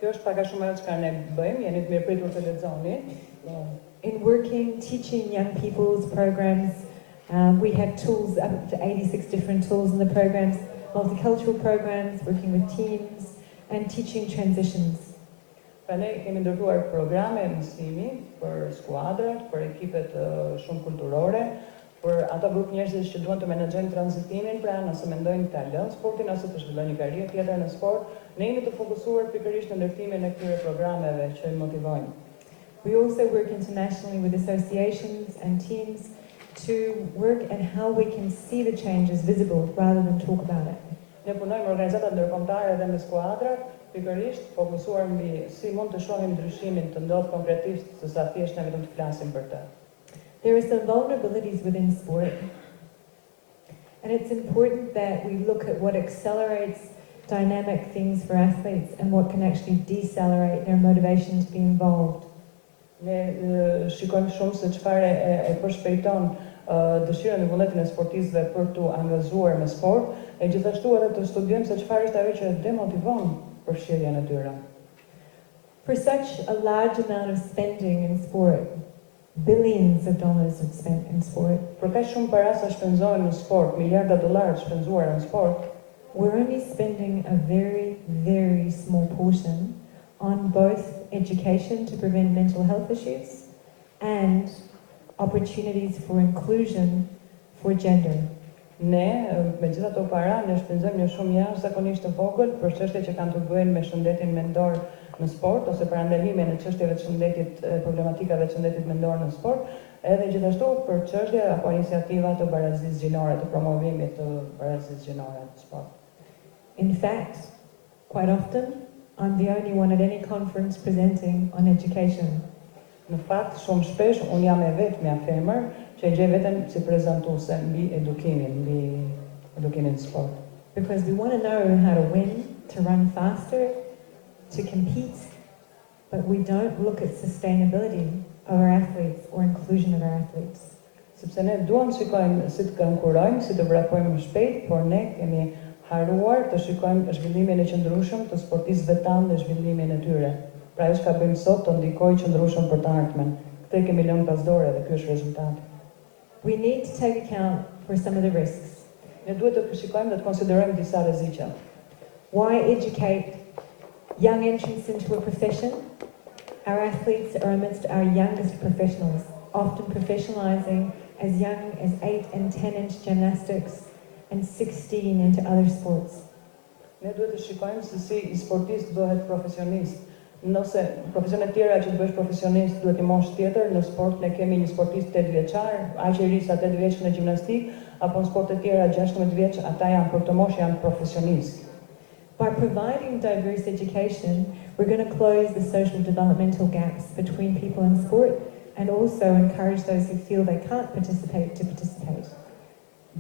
Kjo është pak a shumë ajo çka ne bëjmë, jeni të mirëpritur të lexoni. In working, teaching young people's programs, we have tools, up to 86 different tools in the programs, multicultural programs, working with teams, and teaching transitions. Pra ne kemi ndërtuar programe mësimi për skuadrat, për ekipet shumë kulturore, për ato grup njerëzish që duan të menaxhojnë tranzitimin, pra nëse mendojnë të lënë sportin ose të zhvillojnë një karrierë tjetër në sport, ne jemi të fokusuar pikërisht në ndërtimin e këtyre programeve që i motivojnë. We also work internationally with associations and teams to work at how we can see the changes visible rather than talk about it. Ne punojmë me organizatat ndërkombëtare dhe me skuadrat, pikërisht fokusuar mbi si mund të shohim ndryshimin të ndodh konkretisht, sesa thjesht ne vetëm të flasim për të. There are some vulnerabilities within sport, and it's important that we look at what accelerates dynamic things for athletes and what can actually decelerate their motivation to be involved. Ne shikojmë shumë se çfarë e përshpejton dëshirën e vullnetin e sportistëve për t'u angazhuar me sport, e gjithashtu edhe të studiojmë se çfarë është ajo që demotivon përfshirjen e tyre. For such a large amount of spending in sport, billions of dollars are spent in sport. Për kaq shumë para sa shpenzohen në sport, miliarda dollarë shpenzuar në sport, we're only spending a very, very small portion on both education to prevent mental health issues and opportunities for inclusion for gender. Ne, me gjitha ato para, ne shpenzojmë një shumë jashtëzakonisht të vogël për çështje që kanë të bëjnë me shëndetin mendor në sport, ose për ndalimin e çështjeve të shëndetit, problematikave të shëndetit mendor në sport, edhe gjithashtu për çështje apo iniciativa të Barazisë Gjinore, të promovimit të Barazisë Gjinore të sport. In fact, quite often, I'm the only one at any conference presenting on education. Në fakt, shumë shpesh, unë jam e vetmja femër që e gjej veten si prezantuese mbi edukimin sport. Because we want to know how to win, to run faster, to compete, but we don't look at sustainability of our athletes or inclusion of our athletes. Sepse ne duam shikojmë si të konkurrojmë, si të vrapojmë më shpejt, por ne kemi haruar të shikojmë zhvillimin e qëndrueshëm të sportistëve tanë dhe zhvillimin e tyre. Pra ajo që ka bëjmë sot të ndikojë qëndrueshëm për të ardhmen. Këtë kemi lënë pas dore dhe ky është rezultati. We need to take account for some of the risks. Ne duhet të shikojmë dhe të konsiderojmë disa rreziqe. Why educate young entrants into a profession? Our athletes are amidst our youngest professionals, often professionalizing as young as 8 and 10-inch gymnastics and 16 into other sports. Ne duhet të shikojmë se si i sportist bëhet profesionist. Nëse profesionet tjera që të bësh profesionist duhet i mosh tjetër, në sport ne kemi një sportist 8 vjeçar, aq i ri sa 8 vjeç në gjimnastik, apo në sporte tjera 16 vjeç, ata janë për të mosh janë profesionist. By providing diverse education, we're going to close the social developmental gaps between people in sport and also encourage those who feel they can't participate to participate.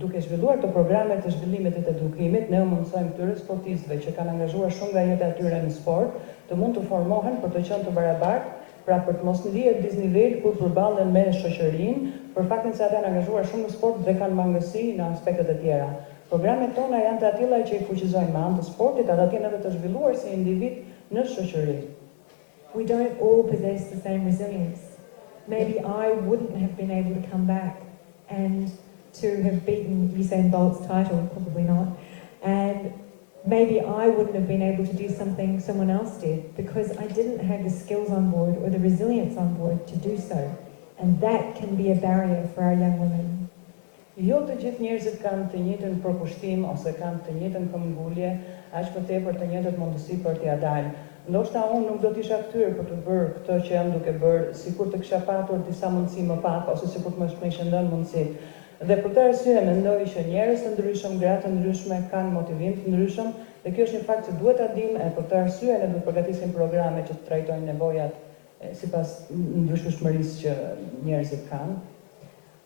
Duke zhvilluar të programe të zhvillimit të edukimit, ne u mundsojmë këtyre sportistëve që kanë angazhuar shumë nga jeta e tyre në sport, të mund të formohen për të qenë të barabartë, pra për të mos ndihet disnivel kur përballen me shoqërinë, për faktin se ata janë angazhuar shumë në sport dhe kanë mangësi në aspektet e tjera. Programet tona janë të atilla që i fuqizojnë me anë të sportit, ata të jenë edhe të zhvilluar si individ në shoqëri. We don't all possess the same resilience. Maybe I wouldn't have been able to come back and to have beaten Usain Bolt's title, probably not. And maybe I wouldn't have been able to do something someone else did because I didn't have the skills on board or the resilience on board to do so. And that can be a barrier for our young women. Jo të gjithë njerëzit kanë të njëjtën përkushtim ose kanë të njëjtën këmbgulje, aq më tepër të njëjtët mundësi për t'ia dalë. Ndoshta unë nuk do të isha këtyr për të bërë këtë që jam duke bërë, sikur të kisha patur disa mundësi më pak ose sikur të më ishin dhënë mundësi. Dhe për këtë arsye mendoj që njerëz të ndryshëm, gra të ndryshme kanë motivim të ndryshëm dhe kjo është një fakt që duhet ta dimë, e për këtë arsye ne duhet të përgatisim programe që të trajtojnë nevojat sipas ndryshmërisë që njerëzit kanë.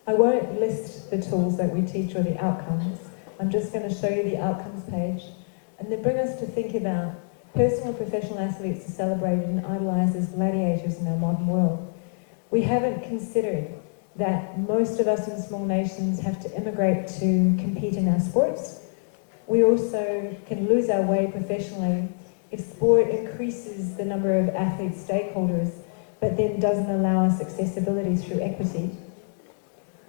I won't list the tools that we teach or the outcomes. I'm just going to show you the outcomes page and they bring us to think about personal and professional athletes are celebrated and idolized as gladiators in our modern world. We haven't considered that most of us in small nations have to immigrate to compete in our sports. We also can lose our way professionally if sport increases the number of athlete stakeholders but then doesn't allow us accessibility through equity.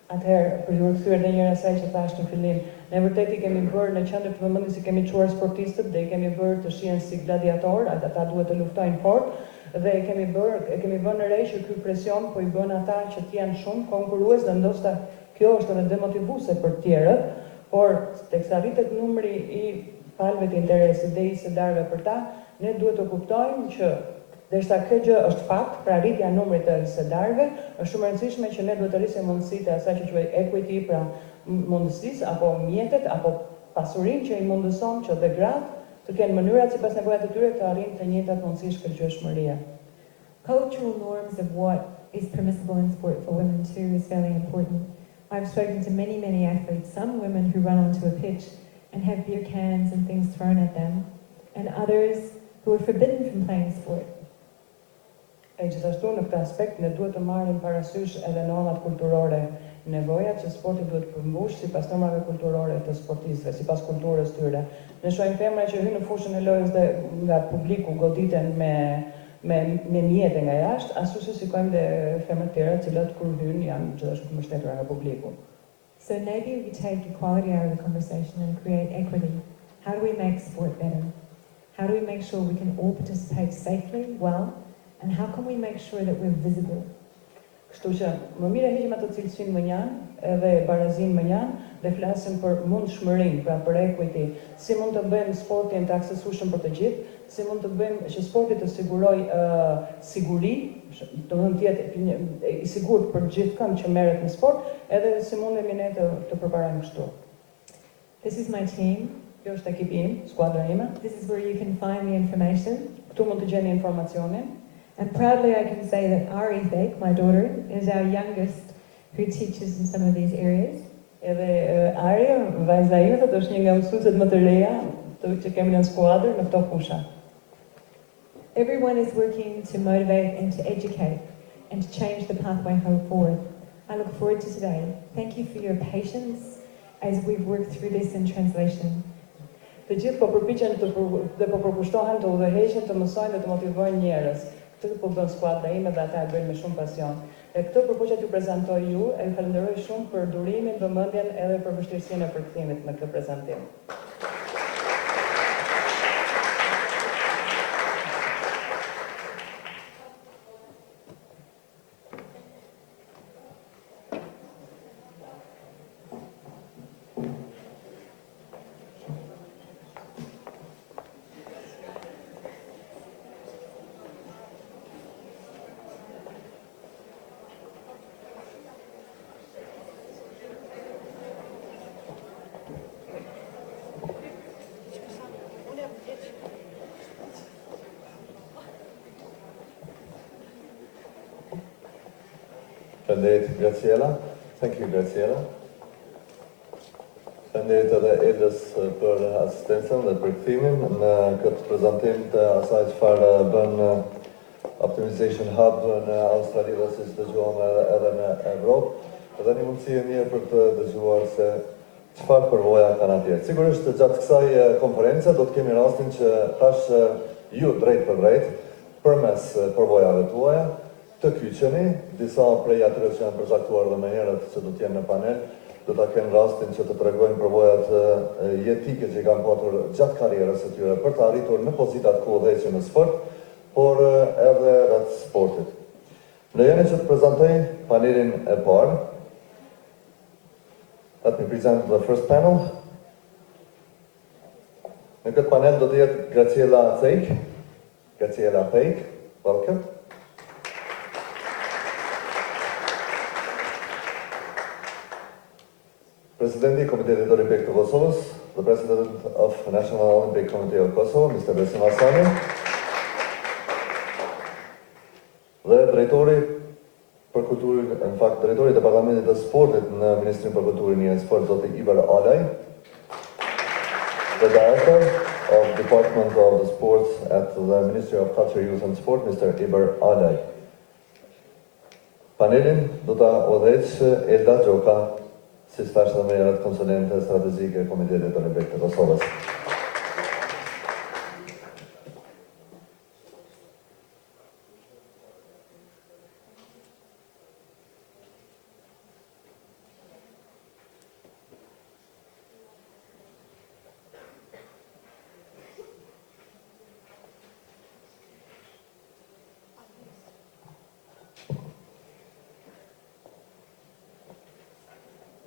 Atëherë, për ju rikthyer edhe një herë asaj që thash në fillim, ne vërtet i kemi bërë në qendër të vëmendjes, i kemi çuar sportistët dhe i kemi bërë të shihen si gladiator, ata duhet të luftojnë fort dhe e kemi vënë re që ky presion po i bën ata që të jenë shumë konkurrues dhe ndoshta kjo është edhe demotivuese për të tjerët, por teksa rritet numri i palëve të interesit dhe i sedarëve për ta, ne duhet të kuptojmë që derisa kjo gjë është fakt, pra rritja e numrit të sedarëve, është shumë e rëndësishme që ne duhet të rrisim mundësitë e asaj që quhet equity, pra mundësisë apo mjetet apo pasurinë që i mundëson që dhe gratë të kenë mënyrat sipas nevojave të tyre të arrijnë të njëjtat mundësi shkëlqyeshmërie. Cultural norms of what is permissible in sport for women too is very important. I've spoken to many athletes, some women who run onto a pitch and have beer cans and things thrown at them, and others who are forbidden from playing sport. E gjithashtu në këtë aspekt ne duhet të marrim parasysh edhe normat kulturore, nevojat që sporti duhet të përmbush sipas normave kulturore të sportistëve, sipas kulturës tyre. Ne shohim femra që hyjnë në fushën e lojës dhe nga publiku goditen me mjete nga jashtë, ashtu si shikojmë dhe femra të tjera të cilat kur hyjnë janë gjithashtu të mbështetura nga publiku. So maybe we take equality out of the conversation and create equity. How do we make sport better? How do we make sure we can all participate safely, well? And how can we make sure that we're visible? Kështu që më mire heqim ato cilësinë më njanë edhe barazinë më njanë dhe flasim për mundshmërinë, pra për equity, si mund të bëjmë sportin të aksesueshëm për të gjithë, si mund të bëjmë që sporti të siguroj siguri, do të jetë i sigurt për gjithkën që merret në sport, edhe si mundemi ne të përparojmë kështu. This is my team. Kjo është ekipi im, skuadra ime. This is where you can find the information. Këtu mund të gjeni informacionin. And proudly I can say that Ari Thake, my daughter, is our youngest who teaches in some of these areas. Edhe Ari, vajza ime, është një nga mësuesit më të reja që kemi në skuadër në këto fusha. Everyone is working to motivate and to educate and to change the pathway forward. I look forward to today. Thank you for your patience as we've worked through this in translation. Të gjithë po përpiqen dhe po përkushtohen të udhëheqin, të mësojnë dhe të motivojnë njerëz. Këtë po bën skuadra ime dhe ata e bëjnë me shumë pasion. E këtë përpoqja t'ju prezantoj ju, e ju falenderoj shumë për durimin, vëmendjen edhe për vështirësinë e përkthimit në këtë prezantim. Shëndetit Graziella. Thank you, Graziella. Shëndetit edhe Edës për asistencën dhe përkthimin në këtë prezantim të asaj çfarë bën Optimisation Hub në Australi dhe si dëgjuam edhe në Evropë. Edhe një mundësi e mirë për të dëgjuar se çfarë përvoja kanë atje. Sigurisht gjatë kësaj konference do të kemi rastin që tash ju drejt për drejt përmes përvojave tuaja të kyçeni, disa prej atyre që janë përcaktuar dhe me herët që do të jenë në panel, do ta kenë rastin që të tregojnë përvojat jetike që i kanë patur gjatë karrierës së tyre për të arritur në pozitat ku udhëheqin në sport, por edhe rreth sportit. Lejoni që të prezantoj panelin e parë. Let me present the first panel. Në këtë panel do të jetë Graziella Thake. Graziella Thake, welcome. Presidenti i Komitetit Olimpik të Kosovës, the President of National Olympic Committee of Kosovo, Mr. Besim Asani, dhe drejtori për kulturën, në fakt drejtori i Departamentit të Sportit në Ministrinë për Kulturën e Sport, zoti Iber Alaj, the Director of Department of the Sports at the Ministry of Culture, Youth and Sport, Mr. Iber Alaj. Panelin do ta udhëheqë Elda Gjoka, si stash dhe me jarët konsulente strategjike e Komitetit Olimpik të Kosovës.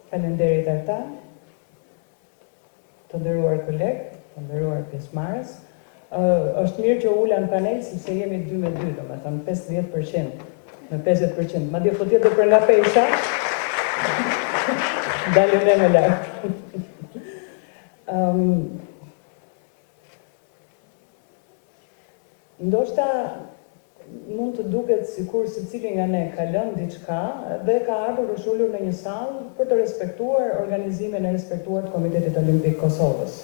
Faleminderit ata, të nderuar kolegë, të nderuar pjesëmarrës. Është mirë që ula në panel sepse jemi 2 me 2, domethënë 50% me 50%. Madje po tjetër për nga pesha. Dalim ne më lart. Ndoshta mund të duket sikur secili nga ne ka lënë diçka dhe ka ardhur është ulur në një sallë për të respektuar organizimin e respektuar të Komitetit Olimpik Kosovës.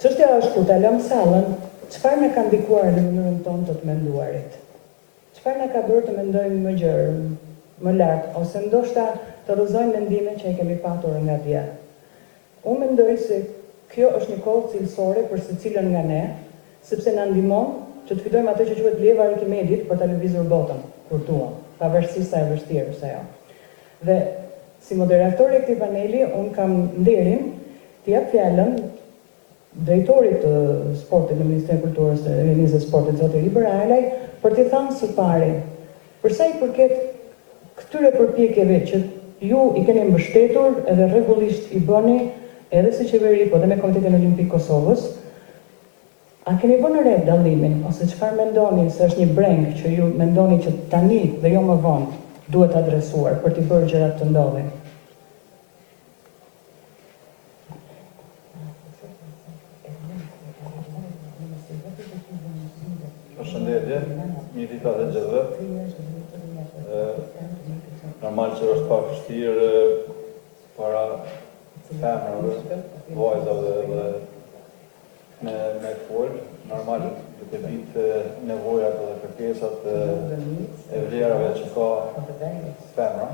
Çështja është kur ta lëm sallën, çfarë na ka ndikuar në mënyrën tonë të menduarit? Çfarë na ka bërë të mendojmë më gjerë, më lart, ose ndoshta të rrëzojmë mendime që e kemi patur nga dje? Unë mendoj se kjo është një kohë cilësore për secilën nga ne, sepse na ndihmon që të fitojmë atë që quhet leva e Arkimedit për ta lëvizur botën, kur duam, pavarësisht sa e vështirë është ajo. Dhe si moderatori e këtij paneli, unë kam nderin të jap fjalën drejtorit të sportit në Ministrinë e Kulturës dhe Rinjës së Sportit, zoti Iber Alaj, për t'i thënë së pari, për sa i përket këtyre përpjekjeve që ju i keni mbështetur edhe rregullisht i bëni edhe si qeveri, po dhe me Komitetin Olimpik Kosovës, a keni vënë në re dallimin, ose çfarë mendoni se është një breng që ju mendoni që tani dhe jo më vonë duhet adresuar për t'i bërë gjërat të ndodhin? Shëndetje, një ditë dhe gjithëve. Normal që është pak vështirë para femrave, vajzave dhe me folë. Normal duke ditë nevojat dhe kërkesat e vlerave që ka femra.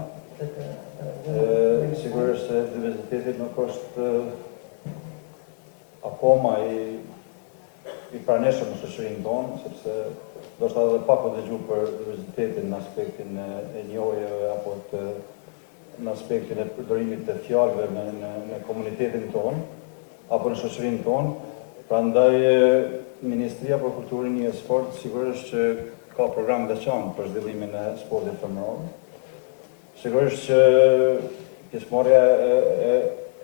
Sigurisht se diversiteti nuk është akoma i praneshëm në shoqërinë tonë, sepse do shta edhe pak o dëgju për diversitetin në aspektin e njohjeve apo në aspektin e përdorimit të fjalëve në komunitetin tonë apo në shoqërinë tonë. Prandaj Ministria për Kulturën e Sport sigurisht që ka program veçantë për zhvillimin e sportit femëror. Sigurisht që pjesëmarrja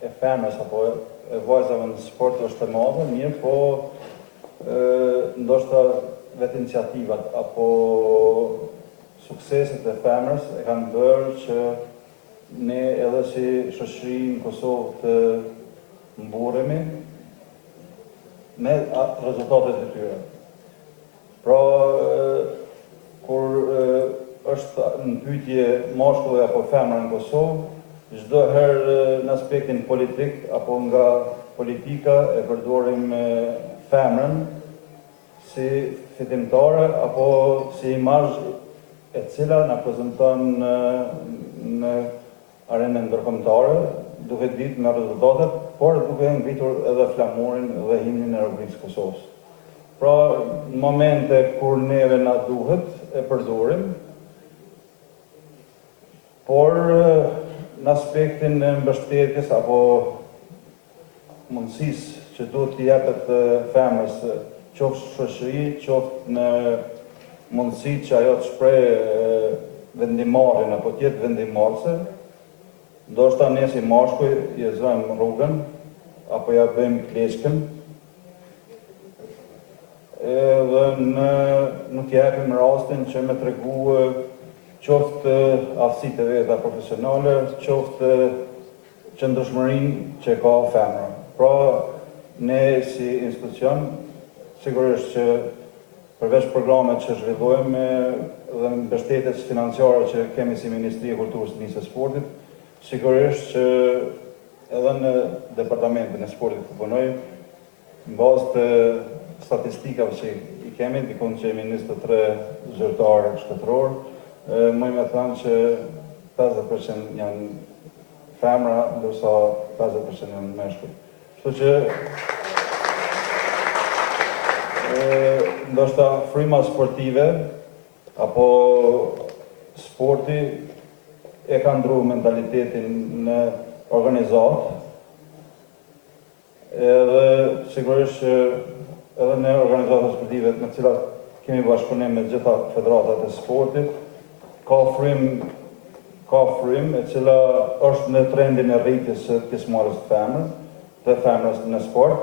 e femrës apo e vajzave në sport është e madhe, mirë po ndoshta vetë iniciativat apo sukseset e femrës e kanë bërë që ne edhe si shoqëri në Kosovë të mburremi me rezultatet e tyre. Pra, kur është në pyetje mashkulli apo femra në Kosovë, çdo herë në aspektin politik apo nga politika e përdorim femrën si fitimtare apo si imazh e cila na prezanton në arenën ndërkombëtare, duke ditë me rezultatet, por duke ngritur edhe flamurin dhe himnin e Republikës Kosovës. Pra, në momente kur neve na duhet e përdorim, por në aspektin e mbështetjes apo mundësisë që duhet t'i jepet femrës, qoftë shoqëri, qoftë në mundësi që ajo të shprehë vendimarrjen apo të jetë vendimarrëse, ndoshta ne si mashkull i zëmë rrugën apo ja bëjmë pleqkën edhe nuk japim rastin që me tregu qoftë aftësitë e veta profesionale, qoftë qëndrueshmërinë që ka femra. Pra, ne si institucion, sigurisht që përveç programet që zhvillojmë dhe mbështetjes financiare që kemi si Ministri e Kulturës dhe Sportit, sigurisht që edhe në departamentin e sportit ku punoj, në bazë të statistikave që i kemi, dikon që jemi 23 zyrtarë shtetëror, mëj me thënë që 50% janë femra, ndërsa 50% janë meshkuj. Kështu që ndoshta fryma sportive apo sporti e ka ndrru mentalitetin në organizatë, edhe sigurisht që edhe në organizatës sportive me cilat kemi bashkëpunim me gjitha federatat e sportit, ka frym e cila është në trendin e rritjes së pjesëmarrjes të femrës në sport,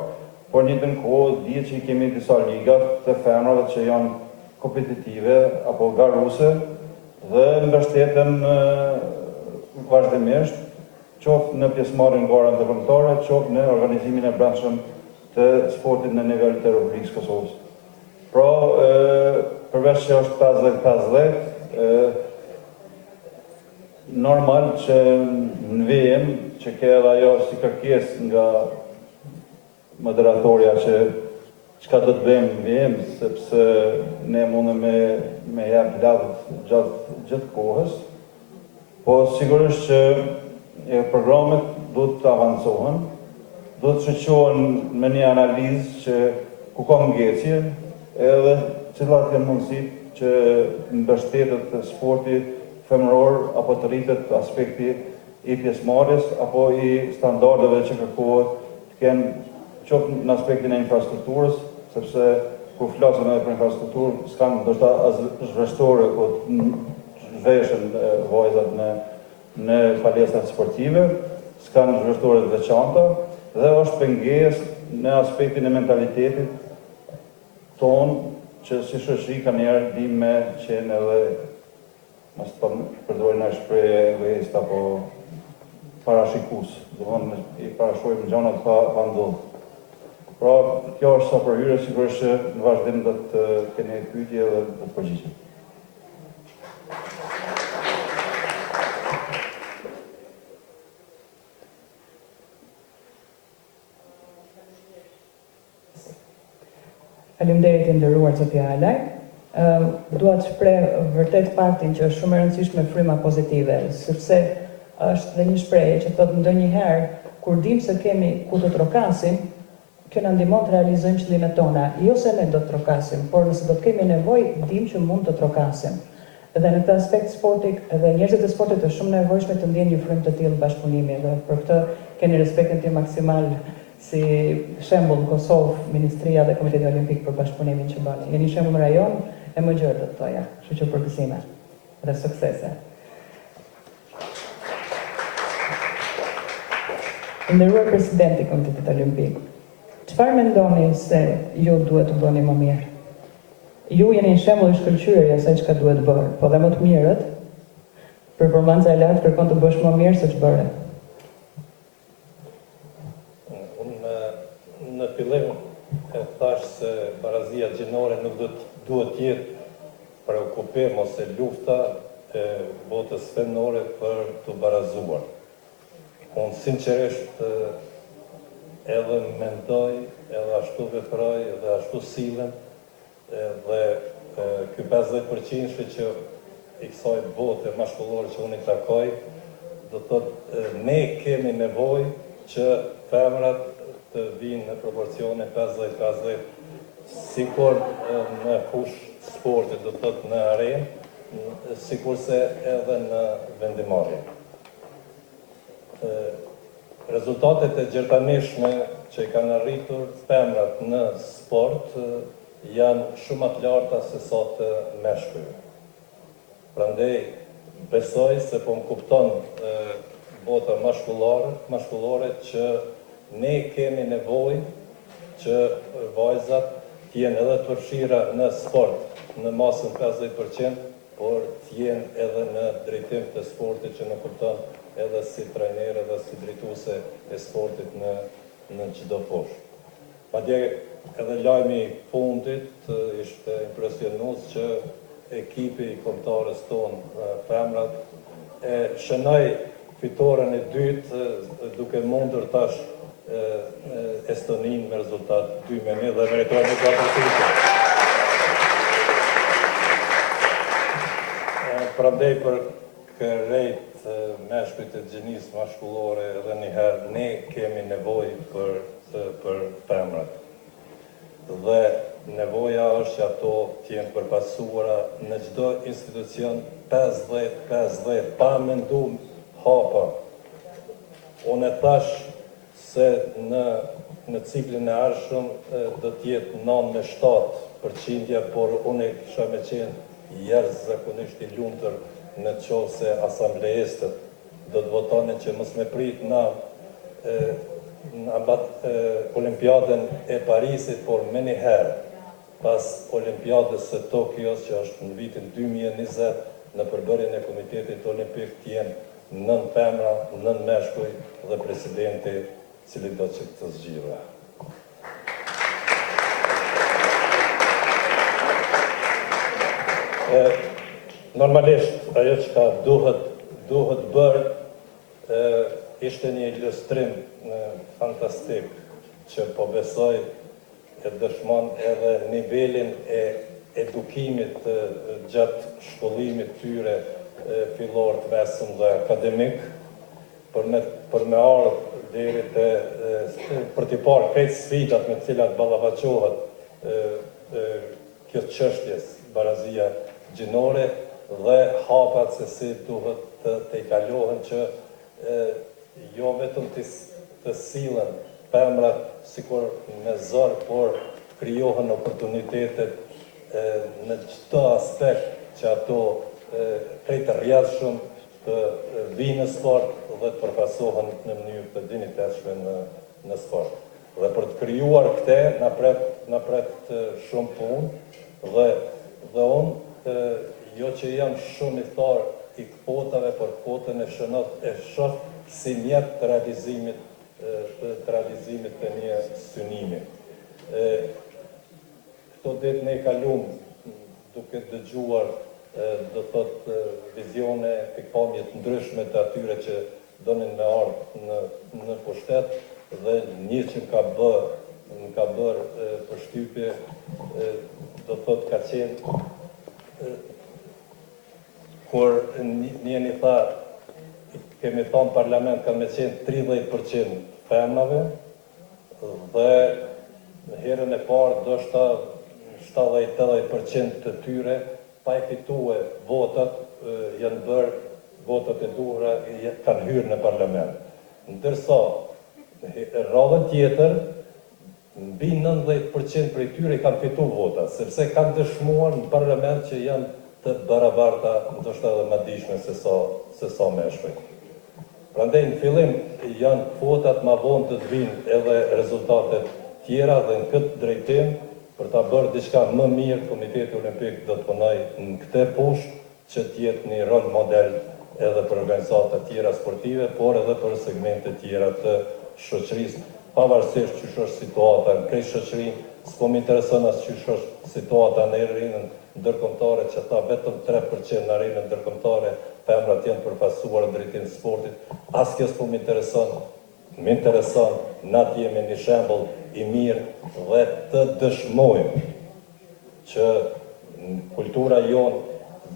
por një të në kohë dihet që i kemi disa ligat të femrave që janë kompetitive apo garuse dhe mbështeten vazhdimisht, qoftë në pjesëmarrjen në gara ndërkombëtare, qoftë në organizimin e brendshëm të sportit në nivel të Republikës Kosovës. Pra, përveç që është 50-50, normal që në VM, që ke edhe ajo si kërkes nga moderatorja që çka do të bëjmë në VM, sepse ne mundem me jap lavdë gjatë kohës, po sigurisht që programet duhet të avancohen, duhet të shoqërohen me një analizë që ku ka ngecje, edhe cilat janë mundësitë që mbështetet sporti femëror apo të rritet aspekti i pjesëmarrjes apo i standardeve që kërkohet të kenë qoftë në aspektin e infrastrukturës, sepse kur flasim edhe për infrastrukturë, s'kan ndoshta as zhveshtore, po zhveshën vajzat në palestrat sportive, s'kanë zhveshtorë të veçanta dhe është pengesë në aspektin e mentalitetit tonë që si shoqëri ka njerë dim me qenë edhe mos të përdojnë në shpreje egoist apo parashikus, do i parashojmë gjanat pa ndodhë. Pra, kjo është sa përhyre, sigurisht që në vazhdim do të keni pyetje dhe do të përgjigjem. Faleminderit të nderuar zotja Alaj. Dua të shpreh vërtet faktin që është shumë e rëndësishme fryma pozitive, sepse është dhe një shprehje që thotë ndonjëherë kur dim se kemi ku të trokasim, kjo na ndihmon të realizojmë qëllimet tona, jo se ne do të trokasim, por nëse do të kemi nevojë, dim që mund të trokasim. Dhe në këtë aspekt sportik, edhe njerëzit e sportit është shumë nevojshme të ndjenë një frymë të tillë bashkëpunimi, dhe për këtë keni respektin tim maksimal si shembull Kosovë, Ministria dhe Komiteti Olimpik për bashkëpunimin që bani. Jeni shembull rajon e më gjërë do të thoja, kështu që përgëzime dhe suksese. Nderuar presidenti i Komitetit Olimpik, çfarë mendoni se ju duhet të bëni më mirë? Ju jeni një shembull i shkëlqyer asaj çka duhet bërë, po dhe më të mirët, performanca e lartë kërkon të bësh më mirë se ç'bëre. Në fillim e thash se Barazia Gjinore nuk duhet jetë preokupim ose lufta e botës femnore për të barazuar. Unë sinqerisht edhe mendoj, edhe ashtu veproj, edhe ashtu silem, dhe ky 50% që i kësaj bote mashkullore që unë i takoj, do thotë ne kemi nevojë që femrat të vinë në proporcione 50-50, sikur në fush sportit, do thotë në arenë, sikur se edhe në vendimarrje. Rezultatet e gjertanishme që i kanë arritur femrat në sport janë shumë të larta se sa të meshkujve. Prandaj besoj se po më kupton bota mashkullore që ne kemi nevojë që vajzat t'jenë edhe të përfshira në sport në masën 50%, por t'jenë edhe në drejtim të sportit që në kupton edhe si trajnere dhe si drejtuese e sportit në çdo poshtë. Madje edhe lajmi i fundit ishte impresionues që ekipi i kombëtarës tonë femrat e shënoi fitoren e dytë duke mundur tash Estonin me rezultat 2-1 dhe meritojnë një klasifikatë. Prandaj për krejt meshkujt e gjinisë mashkullore edhe njëherë ne kemi nevojë për femrat. Dhe nevoja është që ato t'jenë përpasuara në çdo institucion 50-50, pa mendu hapa. Unë e thash se në ciklin e ardhshëm do t'jetë 9-7%, por unë e kisha me qenë jashtëzakonisht i lumtur në qoftë se asambleistët do të votonin që mos me prit në Olimpiadën e Parisit, por me njëherë pas Olimpiadës së Tokios që është në vitin 2020 në përbërjen e Komitetit Olimpik t'jenë 9 femra, 9 meshkuj dhe presidenti cili do që të zgjidhë. Normalisht, ajo që ka duhet bërë, ishte një ilustrim fantastik që po besoj e dëshmon edhe nivelin e edukimit gjatë shkollimit tyre fillor të mesëm dhe akademik, për me ardhë deri për t'i parë krejt sfidat me cilat ballafaqohet kjo çështjes Barazia Gjinore dhe hapat se si duhet të i kalohen që jo vetëm të sillen femrat sikur me zor, por krijohen oportunitetet në çdo aspekt që ato prej të rrjedhshëm të vinë në sport dhe të përfasohen në mënyrë të dinjitetshme në sport. Dhe për të krijuar këtë na pret shumë punë dhe unë jo që jam shumë i tharë i kvotave, por kvotën e shoh si mjet të realizimit të një synimi. Këto ditë ne kalum duke dëgjuar do thot vizione, pikpamje të ndryshme të atyre që donin me ardhë në pushtet dhe një që më ka bërë përshtypje do thot ka qenë kur njeni tha kemi thonë parlament ka me qenë 30% femnave dhe në herën e parë do shta 70-80% të tyre pa e fitue votat janë bërë votat e duhura kanë hyrë në parlament. Ndërsa radhën tjetër mbi 90% prej tyre kanë fitu vota, sepse kanë dëshmuar në parlament që janë të barabarta, ndoshta edhe më dishme se sa meshkuj. Prandaj në fillim janë kvotat më vonë të vinë edhe rezultatet tjera dhe në këtë drejtim për ta bërë diçka më mirë, Komiteti Olimpik do të punojë në këtë fushë që të jetë një rol model edhe për organizata tjera sportive, por edhe për segmente tjera të shoqërisë, pavarësisht ç'është është situata në këtë shoqëri, s'po më intereson as ç'është është situata në arenën ndërkombëtare, që tha vetëm 3% në arenën ndërkombëtare femrat janë përfaqësuar në drejtim të sportit, as kjo s'po më intereson. Më intereson na të jemi një shembull i mirë dhe të dëshmojmë që kultura jonë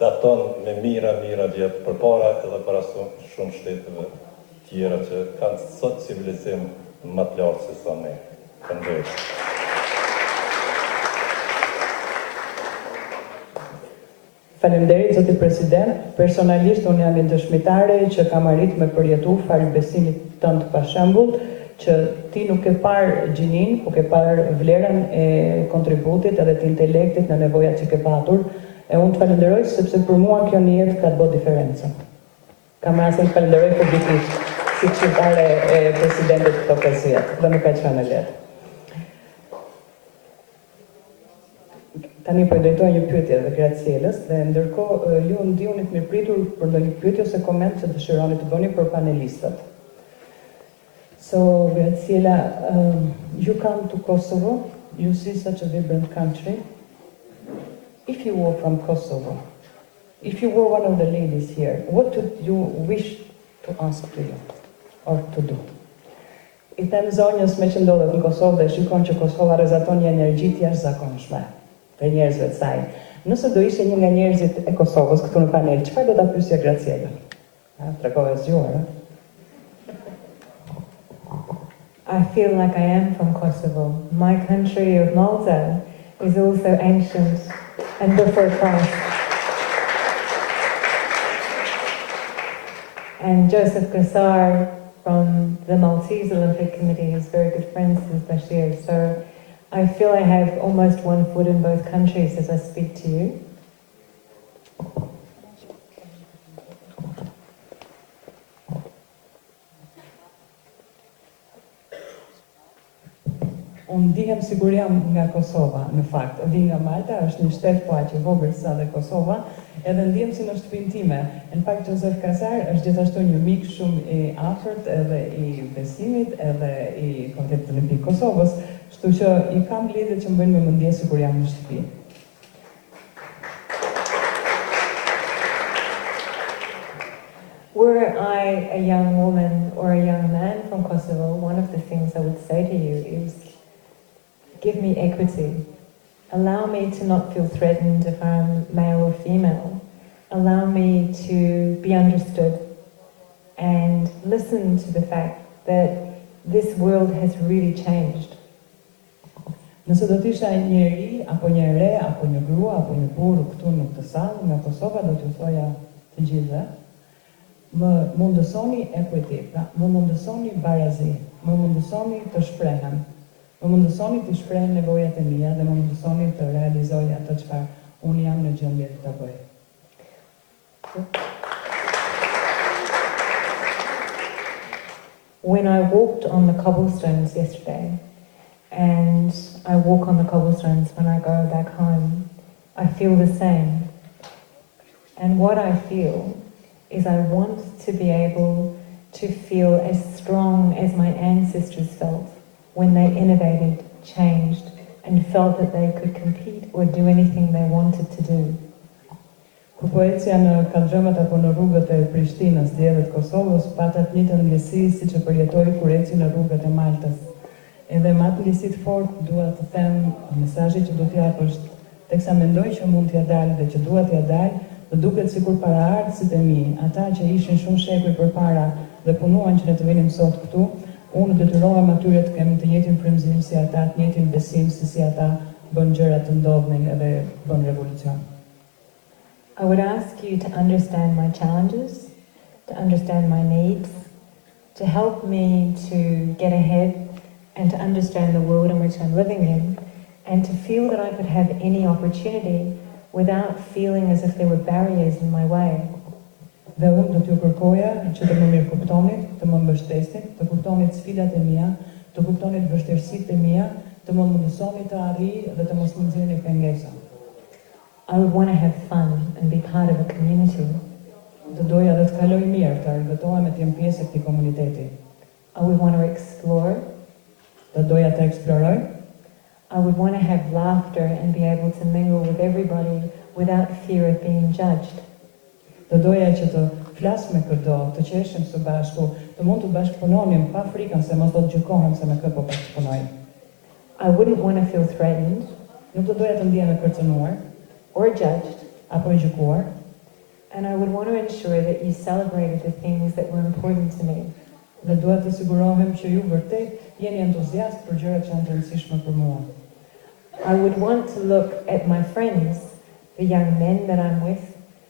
daton me mira vjetë përpara edhe para shumë shteteve tjera që kanë sot civilizim më të lartë se sa ne. Faleminderit. Faleminderit, zoti president. Personalisht unë jam një dëshmitare që kam arrit me përjetu fal besimit tënd pa shembull, që ti nuk e parë gjinin, po ke parë vlerën e kontributit edhe të intelektit në nevojat që ke patur. E unë të falenderoj sepse për mua kjo një jetë ka të bëjë diferencën. Kam rastin të falenderoj publikisht si këshilltare e presidentit të okazjet, dhe nuk ka qenë e lehtë. Tani po i drejtoj një pyetje dhe Graziellës, dhe ndërkohë ju ndihuni të mirëpritur për ndonjë pyetje ose koment që dëshironi të bëni për panelistët. So, Graziella, you come to Kosovo, you see such a vibrant country. If you were from Kosovo, if you were one of the ladies here, what would you wish to ask to you or to do? I them zonjës me që ndodhet në Kosovë dhe shikon që Kosova rezaton një energji të jashtëzakonshme për njerëzve të saj. Nëse do ishte një nga njerëzit e Kosovës këtu në panel, çfarë do ta pyesja Graziellën? Tregove zgjuar, I feel like I am from Kosovo. My country of Malta is also ancient and before Christ. And Joseph Gassar from the Maltese Olympic Committee is very good friends with Bashir. So I feel I have almost one foot in both countries as I speak to you. Unë ndihem sigur jam nga Kosova, në fakt. Vi nga Malta, është një shtet po aq i vogël sa dhe Kosova, edhe ndihem si në shtëpinë time. Në fakt Joseph Gassar është gjithashtu një mik shumë i afërt edhe i besimit edhe i Komitetit Olimpik Kosovës, kështu që i kam lidhje që më bëjnë me mendje sikur jam në shtëpi. Were I a young woman or a young man from Kosovo, one of the things I would say to you is give me equity. Allow me to not feel threatened if I'm male or female. Allow me to be understood and listen to the fact that this world has really changed. Nëse do të isha një ri, apo një re, apo një grua, apo një burr këtu në këtë sallë nga Kosova, do t'ju thoja të gjithëve, më mundësoni equity, pra më mundësoni barazi, më mundësoni të shprehem, më mundësoni të shpreh nevojat e mia dhe më mundësoni të realizoj ato çfarë unë jam në gjendje të bëj. When I walked on the cobblestones yesterday, and I walk on the cobblestones when I go back home, I feel the same. And what I feel is I want to be able to feel as strong as my ancestors felt when they innovated, changed, and felt that they could compete or do anything they wanted to do. Kur poecia në kaldrëmat apo në rrugët e Prishtinës, diellit Kosovës, pata të njëjtën ndjesi siç e përjetoi kur eci në rrugët e Maltës. Edhe me atë ndjesi të fortë dua të them mesazhi që do t'ja jap është, teksa mendoj që mund t'ja dal dhe që dua t'ja dal, më duket sikur paraardhësit e mi, ata që ishin shumë shekuj përpara dhe punuan që ne të vinim sot këtu, unë detyrohem atyre të kem të njëjtin frymëzim si ata, të njëjtin besim si ata bën gjëra të ndodhin edhe bën revolucion. I would ask you to understand my challenges, to understand my needs, to help me to get ahead and to understand the world in which I'm living in, and to feel that I could have any opportunity without feeling as if there were barriers in my way. Dhe unë do t'ju kërkoja që të më mirë kuptonit, të më mbështesnit, të kuptonit sfidat e mia, të kuptonit vështirësitë e mia, të më mundësoni të arrij dhe të mos më nxjerrni pengesa. I would want to have fun and be part of a community. Do doja dhe të kaloj mirë, të argëtohem e të jem pjesë e këtij komuniteti. I would want to explore. Do doja të eksploroj. I would want to have laughter and be able to mingle with everybody without fear of being judged. Do doja që të flas me këdo, të qeshim së bashku, të mund të bashkëpunonim pa frikën se mos do të gjykohem se me kë po bashkëpunoj. I wouldn't want to feel threatened. Nuk do doja të ndihem e kërcënuar or judged, apo e gjykuar. And I would want to ensure that you celebrated the things that were important to me. Dhe dua të sigurohem që ju vërtet jeni entuziast për gjërat që janë të rëndësishme për mua. I would want to look at my friends, the young men that I'm with,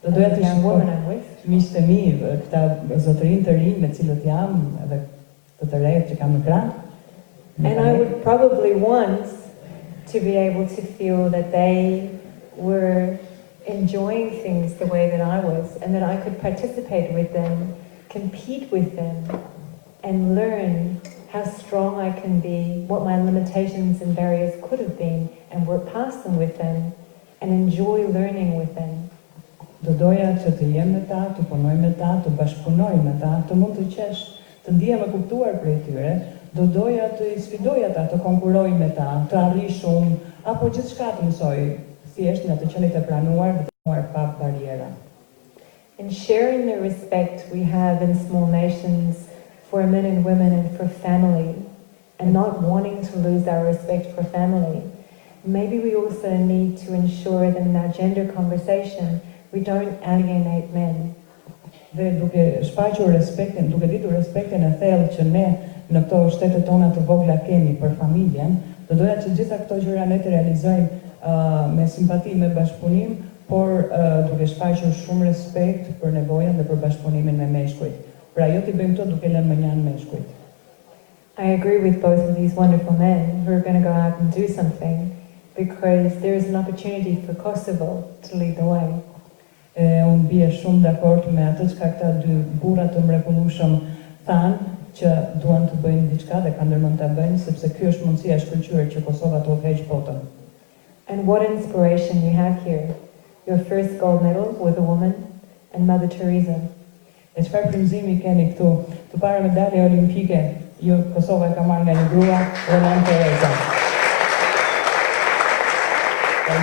the young women I'm with. Miqtë e mi, këta zotërinë të rinj me cilët jam, edhe të rejet që kam në krah. And I would probably want to be able to feel that they were enjoying things the way that I was, and that I could participate with them, compete with them, and learn how strong I can be, what my limitations and barriers could have been, and work past them with them, and enjoy learning with them. Do doja që të jem me ta, të punoj me ta, të bashkëpunoj me ta, të mund të qesh, të ndihem e kuptuar prej tyre, do doja të sfidoj ata, të konkuroj me ta, të arrij shumë, apo gjithçka të mësoj, thjesht në të qenit e pranuar dhe të pranuar pa bariera. And sharing the respect we have in small nations for men and women and for family, and not wanting to lose our respect for family, maybe we also need to ensure that in our gender conversation we don't alienate men. Dhe duke shfaqur respektin, duke ditur respektin e thellë që ne në këto shtetet tona të vogla kemi për familjen, do doja që gjitha këto gjëra ne të realizojmë me simpati, me bashkëpunim, por duke shfaqur shumë respekt për nevojën dhe për bashkëpunimin me meshkujt. Pra jo t'i bëjmë to duke lënë më njanë meshkujt. I agree with both of these wonderful men who are going to go out and do something, because there is an opportunity for Kosovo to lead the way. Unë bie shumë dakord me atë që këta dy burra të mrekullueshëm thanë që duan të bëjnë diçka dhe kanë ndërmend ta bëjnë, sepse ky është mundësia e shkëlqyer që Kosova të udhëheqë botën. And what inspiration you have here. Your first gold medal with a woman and Mother Teresa. E çfarë frymëzimi keni këtu? Të para medalje olimpike, jo Kosova e ka marrë nga një grua, Mother Teresa.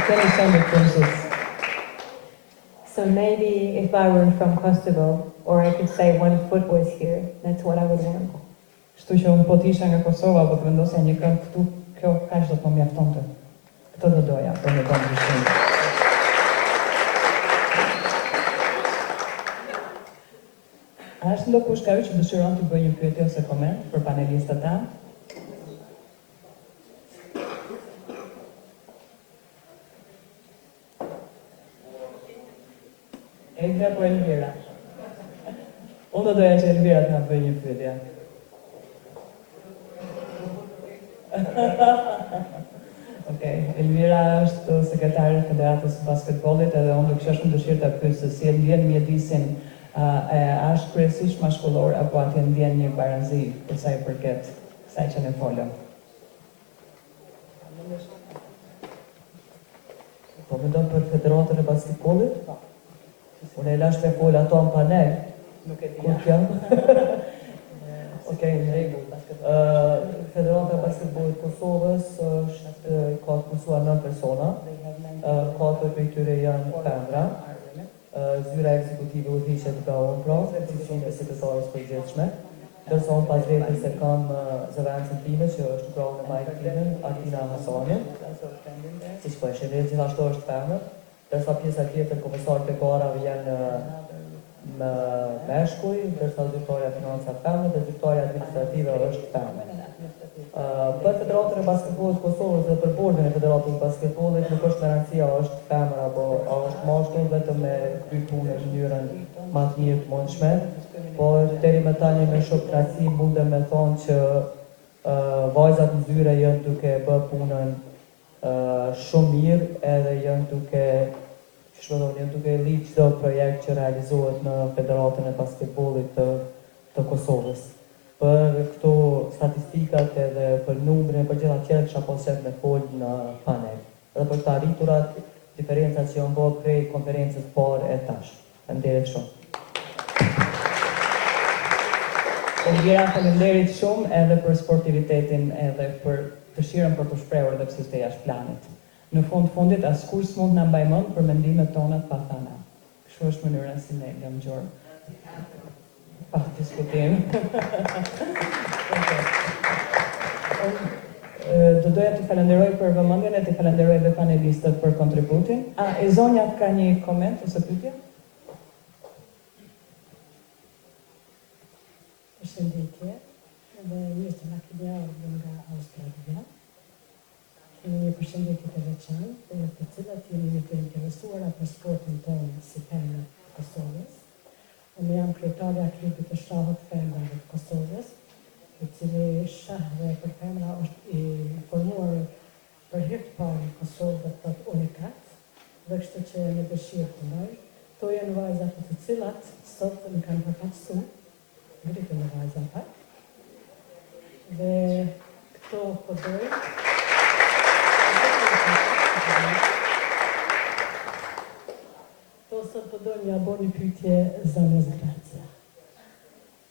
Keni shumë frymëzues. So maybe if I were from Kosovo, or I could say one foot was here, that's what I would want. Kështu që unë po të isha nga Kosova, po të vendosja një këmbë këtu, kjo kaq do të më mjaftonte. Këtë do doja, për një tonë shumë. A është ndokush ka që dëshiron të bëjë një pyetje ose koment për panelistët tanë? Elvira po Elvira. Unë do doja që Elvira të na bëjë një pyetje. Elvira është sekretare e Federatës së Basketbollit edhe unë do kisha shumë dëshirë ta pyes se si e ndjen mjedisin është kryesisht mashkullor apo atje ndjen një barazi për sa i përket kësaj që ne folëm. Po mendon për Federatën e Basketbollit? Unë e lash me fol ato në panel. Nuk e di. Kur jam? Okej, në rregull. Federata e Basketbollit Kosovës është ka të mësuar 9 persona. 4 prej tyre janë femra. Zyra ekzekutive udhëhiqet nga unë pra, cilësinë e sekretarës përgjithshme. Ndërsa unë pas vetes e kam zëvendësën time që është krahun e majtë time, Atina Hasani. Siç po e shihni, gjithashtu është femër. Ndërsa pjesa tjetër komesarët e garave janë meshkuj, ndërsa zyrtarja financa femër dhe zyrtarja administrative është femër. Për Federatën e Basketbollit Kosovës dhe për bordin e Federatës e Basketbollit nuk është me rëndësia është femër apo është mashkull, vetëm me kry punë në mënyrën më të mirë të mundshme, por deri më tani me shokëraci mundem me thonë që vajzat në zyre janë duke bë punën shumë mirë edhe janë duke lidh çdo projekt që realizohet në Federatën e Basketbollit të Kosovës. Për këto statistikat edhe për numrin e për gjitha tjerë kisha pas qef me fol në panel. Edhe për të arriturat, diferencat që janë bërë prej konferencës parë e tash. Faleminderit shumë. Elvira, faleminderit shumë edhe për sportivitetin edhe për dëshirën për të shprehur edhe pse ishte jashtë planit. Në fundit askush s'mund na mbaj mend për mendimet tona pa thëna. Kështu është mënyra si ne jam gjorë. Pa diskutim. Do doja të falenderoj për vëmendjen e të falenderoj edhe panelistët për kontributin. E zonja ka një koment ose pyetje? Shëndetje, dhe mirë të na keni ardhur nga Australia. Kemi një përshëndetje të veçantë, të cilat jemi të interesuara për sportin tonë si femër të Kosovës. Unë jam kryetarja e klubit të shahut femrave të Kosovës, i cili shahve për femra është i formuar për herë të parë në Kosovë dhe të unikat, dhe kështu që në dëshirë të ndaj. To janë vajzat të cilat sot më kanë përfaqësuar, ngritën në vajza pak. Dhe këto përdoj. To sot përdoj një abor një pyetje zonës Gracia.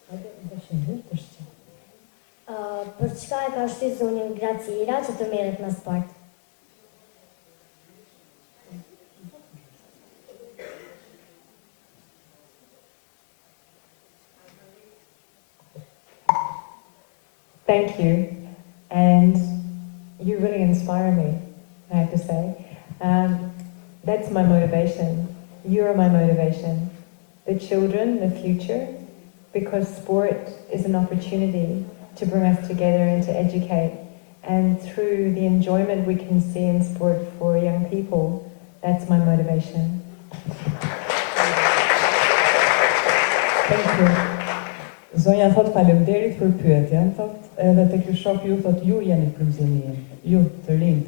Hajde, bëshëndet, përshqe. Për çka e ka shtyr zonën Graziella që të merret me sport? Thank you, and you really inspire me, I have to say. That's my motivation. You are my motivation. The children, the future, because sport is an opportunity to bring us together and to educate. And through the enjoyment we can see in sport for young people, that's my motivation. Thank you. Zonja thot faleminderit për pyetjen, thot edhe tek ky shok ju thot ju jeni frymëzimi, ju të rinjt,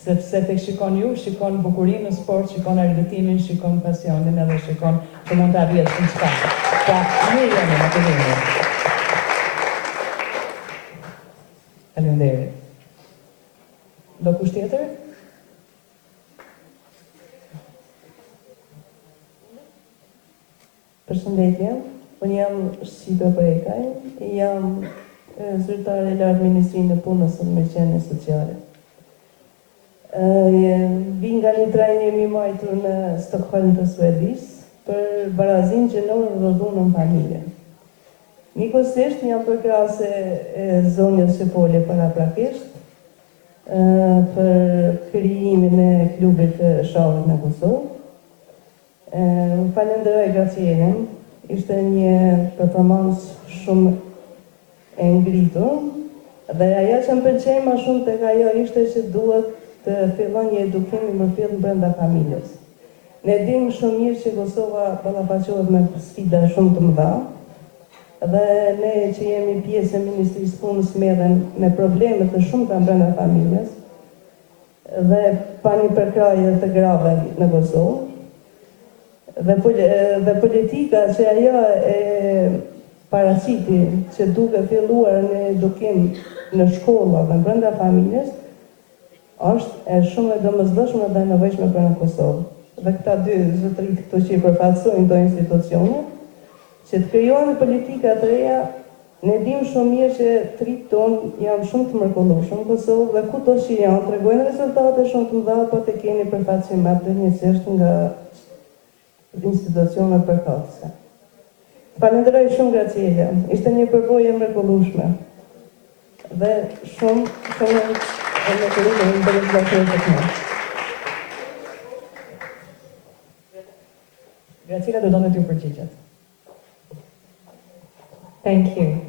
sepse tek shikon ju, shikon bukurinë në sport, shikon argëtimin, shikon pasionin edhe shikon që mund të arrihet shumë çfarë. Pra, ju jeni në të rinjt. Faleminderit. Do kush tjetër? Përshëndetje. Unë jam Shqipe Përejkaj, jam zyrtare e lartë Ministrinë e Punës dhe Mërqenjes Sociale. Vi nga një trajnim i majtur në Stockholm të Suedis për Barazinë Gjinore dhe dhunën familje. Njëkohësisht jam përkrahase e zonjës që foli paraprakisht për krijimin e klubit të shahut në Kosovë. Falenderoj Graziellën. Ishte një performancë shumë e ngritur dhe ajo që më pëlqej më shumë tek ajo ishte që duhet të fillon një edukim i mërfill brenda familjes. Ne dimë shumë mirë që Kosova ballafaqohet me sfida shumë të mëdha dhe ne që jemi pjesë e Ministrisë Punës merrem me probleme të shumta brenda familjes. dhe pani përkraje të grave në Kosovë. Dhe politika që ajo e paraqiti që duke filluar në edukim në shkolla dhe brenda familjes, është e shumë e domosdoshme dhe e nevojshme për në Kosovë. Dhe këta dy zotërit këtu që i përfaqësojnë këto institucione, që të krijohen politika të reja, ne dim shumë mirë që tritë tonë janë shumë të mrekullueshëm në Kosovë dhe kudo që janë tregojnë rezultate shumë të mëdha, po të keni përfaqësim njësisht nga institucionet përkatëse. Falenderoj shumë Graziella, ishte një përvojë e mrekullueshme dhe shumë e mrekullueshme në bërizatorët e kënë. Graziella do donë t'ju përgjigjet. Thank you.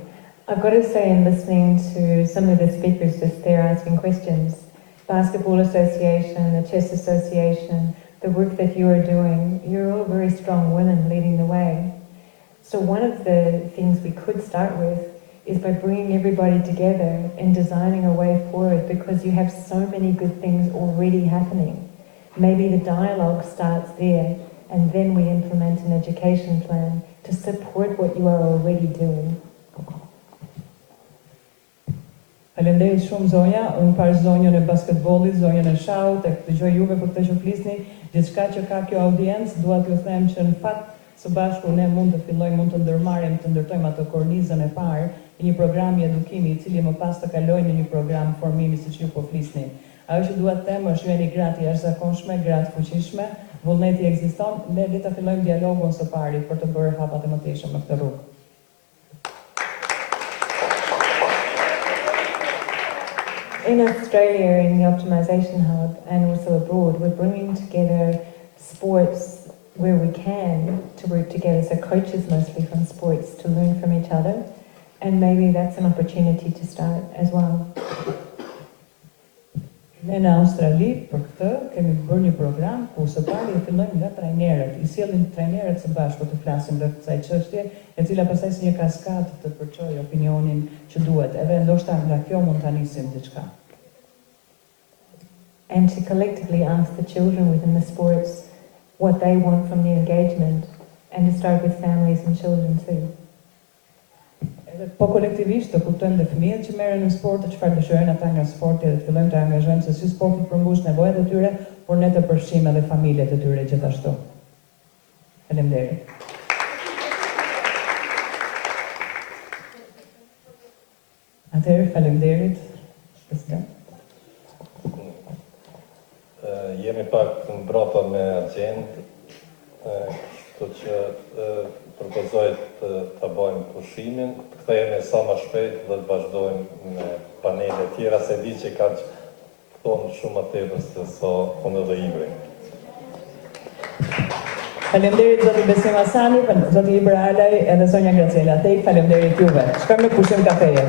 I've got to say, in listening to some of the speakers just there asking questions, Basketball Association, the Chess Association, the work that you are doing, you're all very strong women leading the way. So one of the things we could start with is by bringing everybody together and designing a way forward, because you have so many good things already happening. Maybe the dialogue starts there, and then we implement an education plan to support what you are already doing. Faleminderit shumë zonja, unë parë zonjën e basketbollit, zonjën e shahut, e dëgjoj juve për këtë që flisni, gjithçka që ka kjo audiencë, dua t'ju them që në fakt së bashku ne mund të fillojmë, mund të ndërmarrim, të ndërtojmë atë kornizën e parë e një programi edukimi i cili më pas të kalojë në një program formimi siç ju po flisni. Ajo që dua të them është ju jeni gratë jashtëzakonshme, gratë fuqishme, vullneti ekziston, ne le ta fillojmë dialogun së pari për të bërë hapat e mëtejshëm në këtë rrugë. In Australia, in the Optimisation Hub, and also abroad, we're bringing together sports where we can to work together, so coaches mostly from sports to learn from each other, and maybe that's an opportunity to start as well. Ne në Australi, për këtë, kemi bërë një program ku së pari e fillojmë nga trajnerët, i sjellim trajnerët së bashku të flasim rreth kësaj çështje, e cila pastaj si një kaskadë të përçojë opinionin që duhet, edhe ndoshta nga kjo mund ta nisim diçka. And to collectively ask the children within the sports what they want from the engagement, and to start with families and children too. Po kolektivisht të kuptojmë dhe fëmijët që merren në sport, çfarë dëshirojnë ata nga sporti, dhe të fillojmë të angazhojmë se si sporti përmbush nevojat e tyre, por ne të përfshijmë edhe familjet e tyre gjithashtu. Faleminderit. Atëherë faleminderit. President. Jemi pak mbrapa me agjendë, kështu që propozoj të bëjmë pushimin, të kthehemi sa më shpejt dhe të vazhdojmë me panele tjera, se di që ka thonë shumë më tepër se sa unë dhe Ibri. Faleminderit zoti Besim Hasani, zoti Ibra Alaj edhe zonja Graziella Thake, faleminderit juve. Shkojmë në pushim kafeje.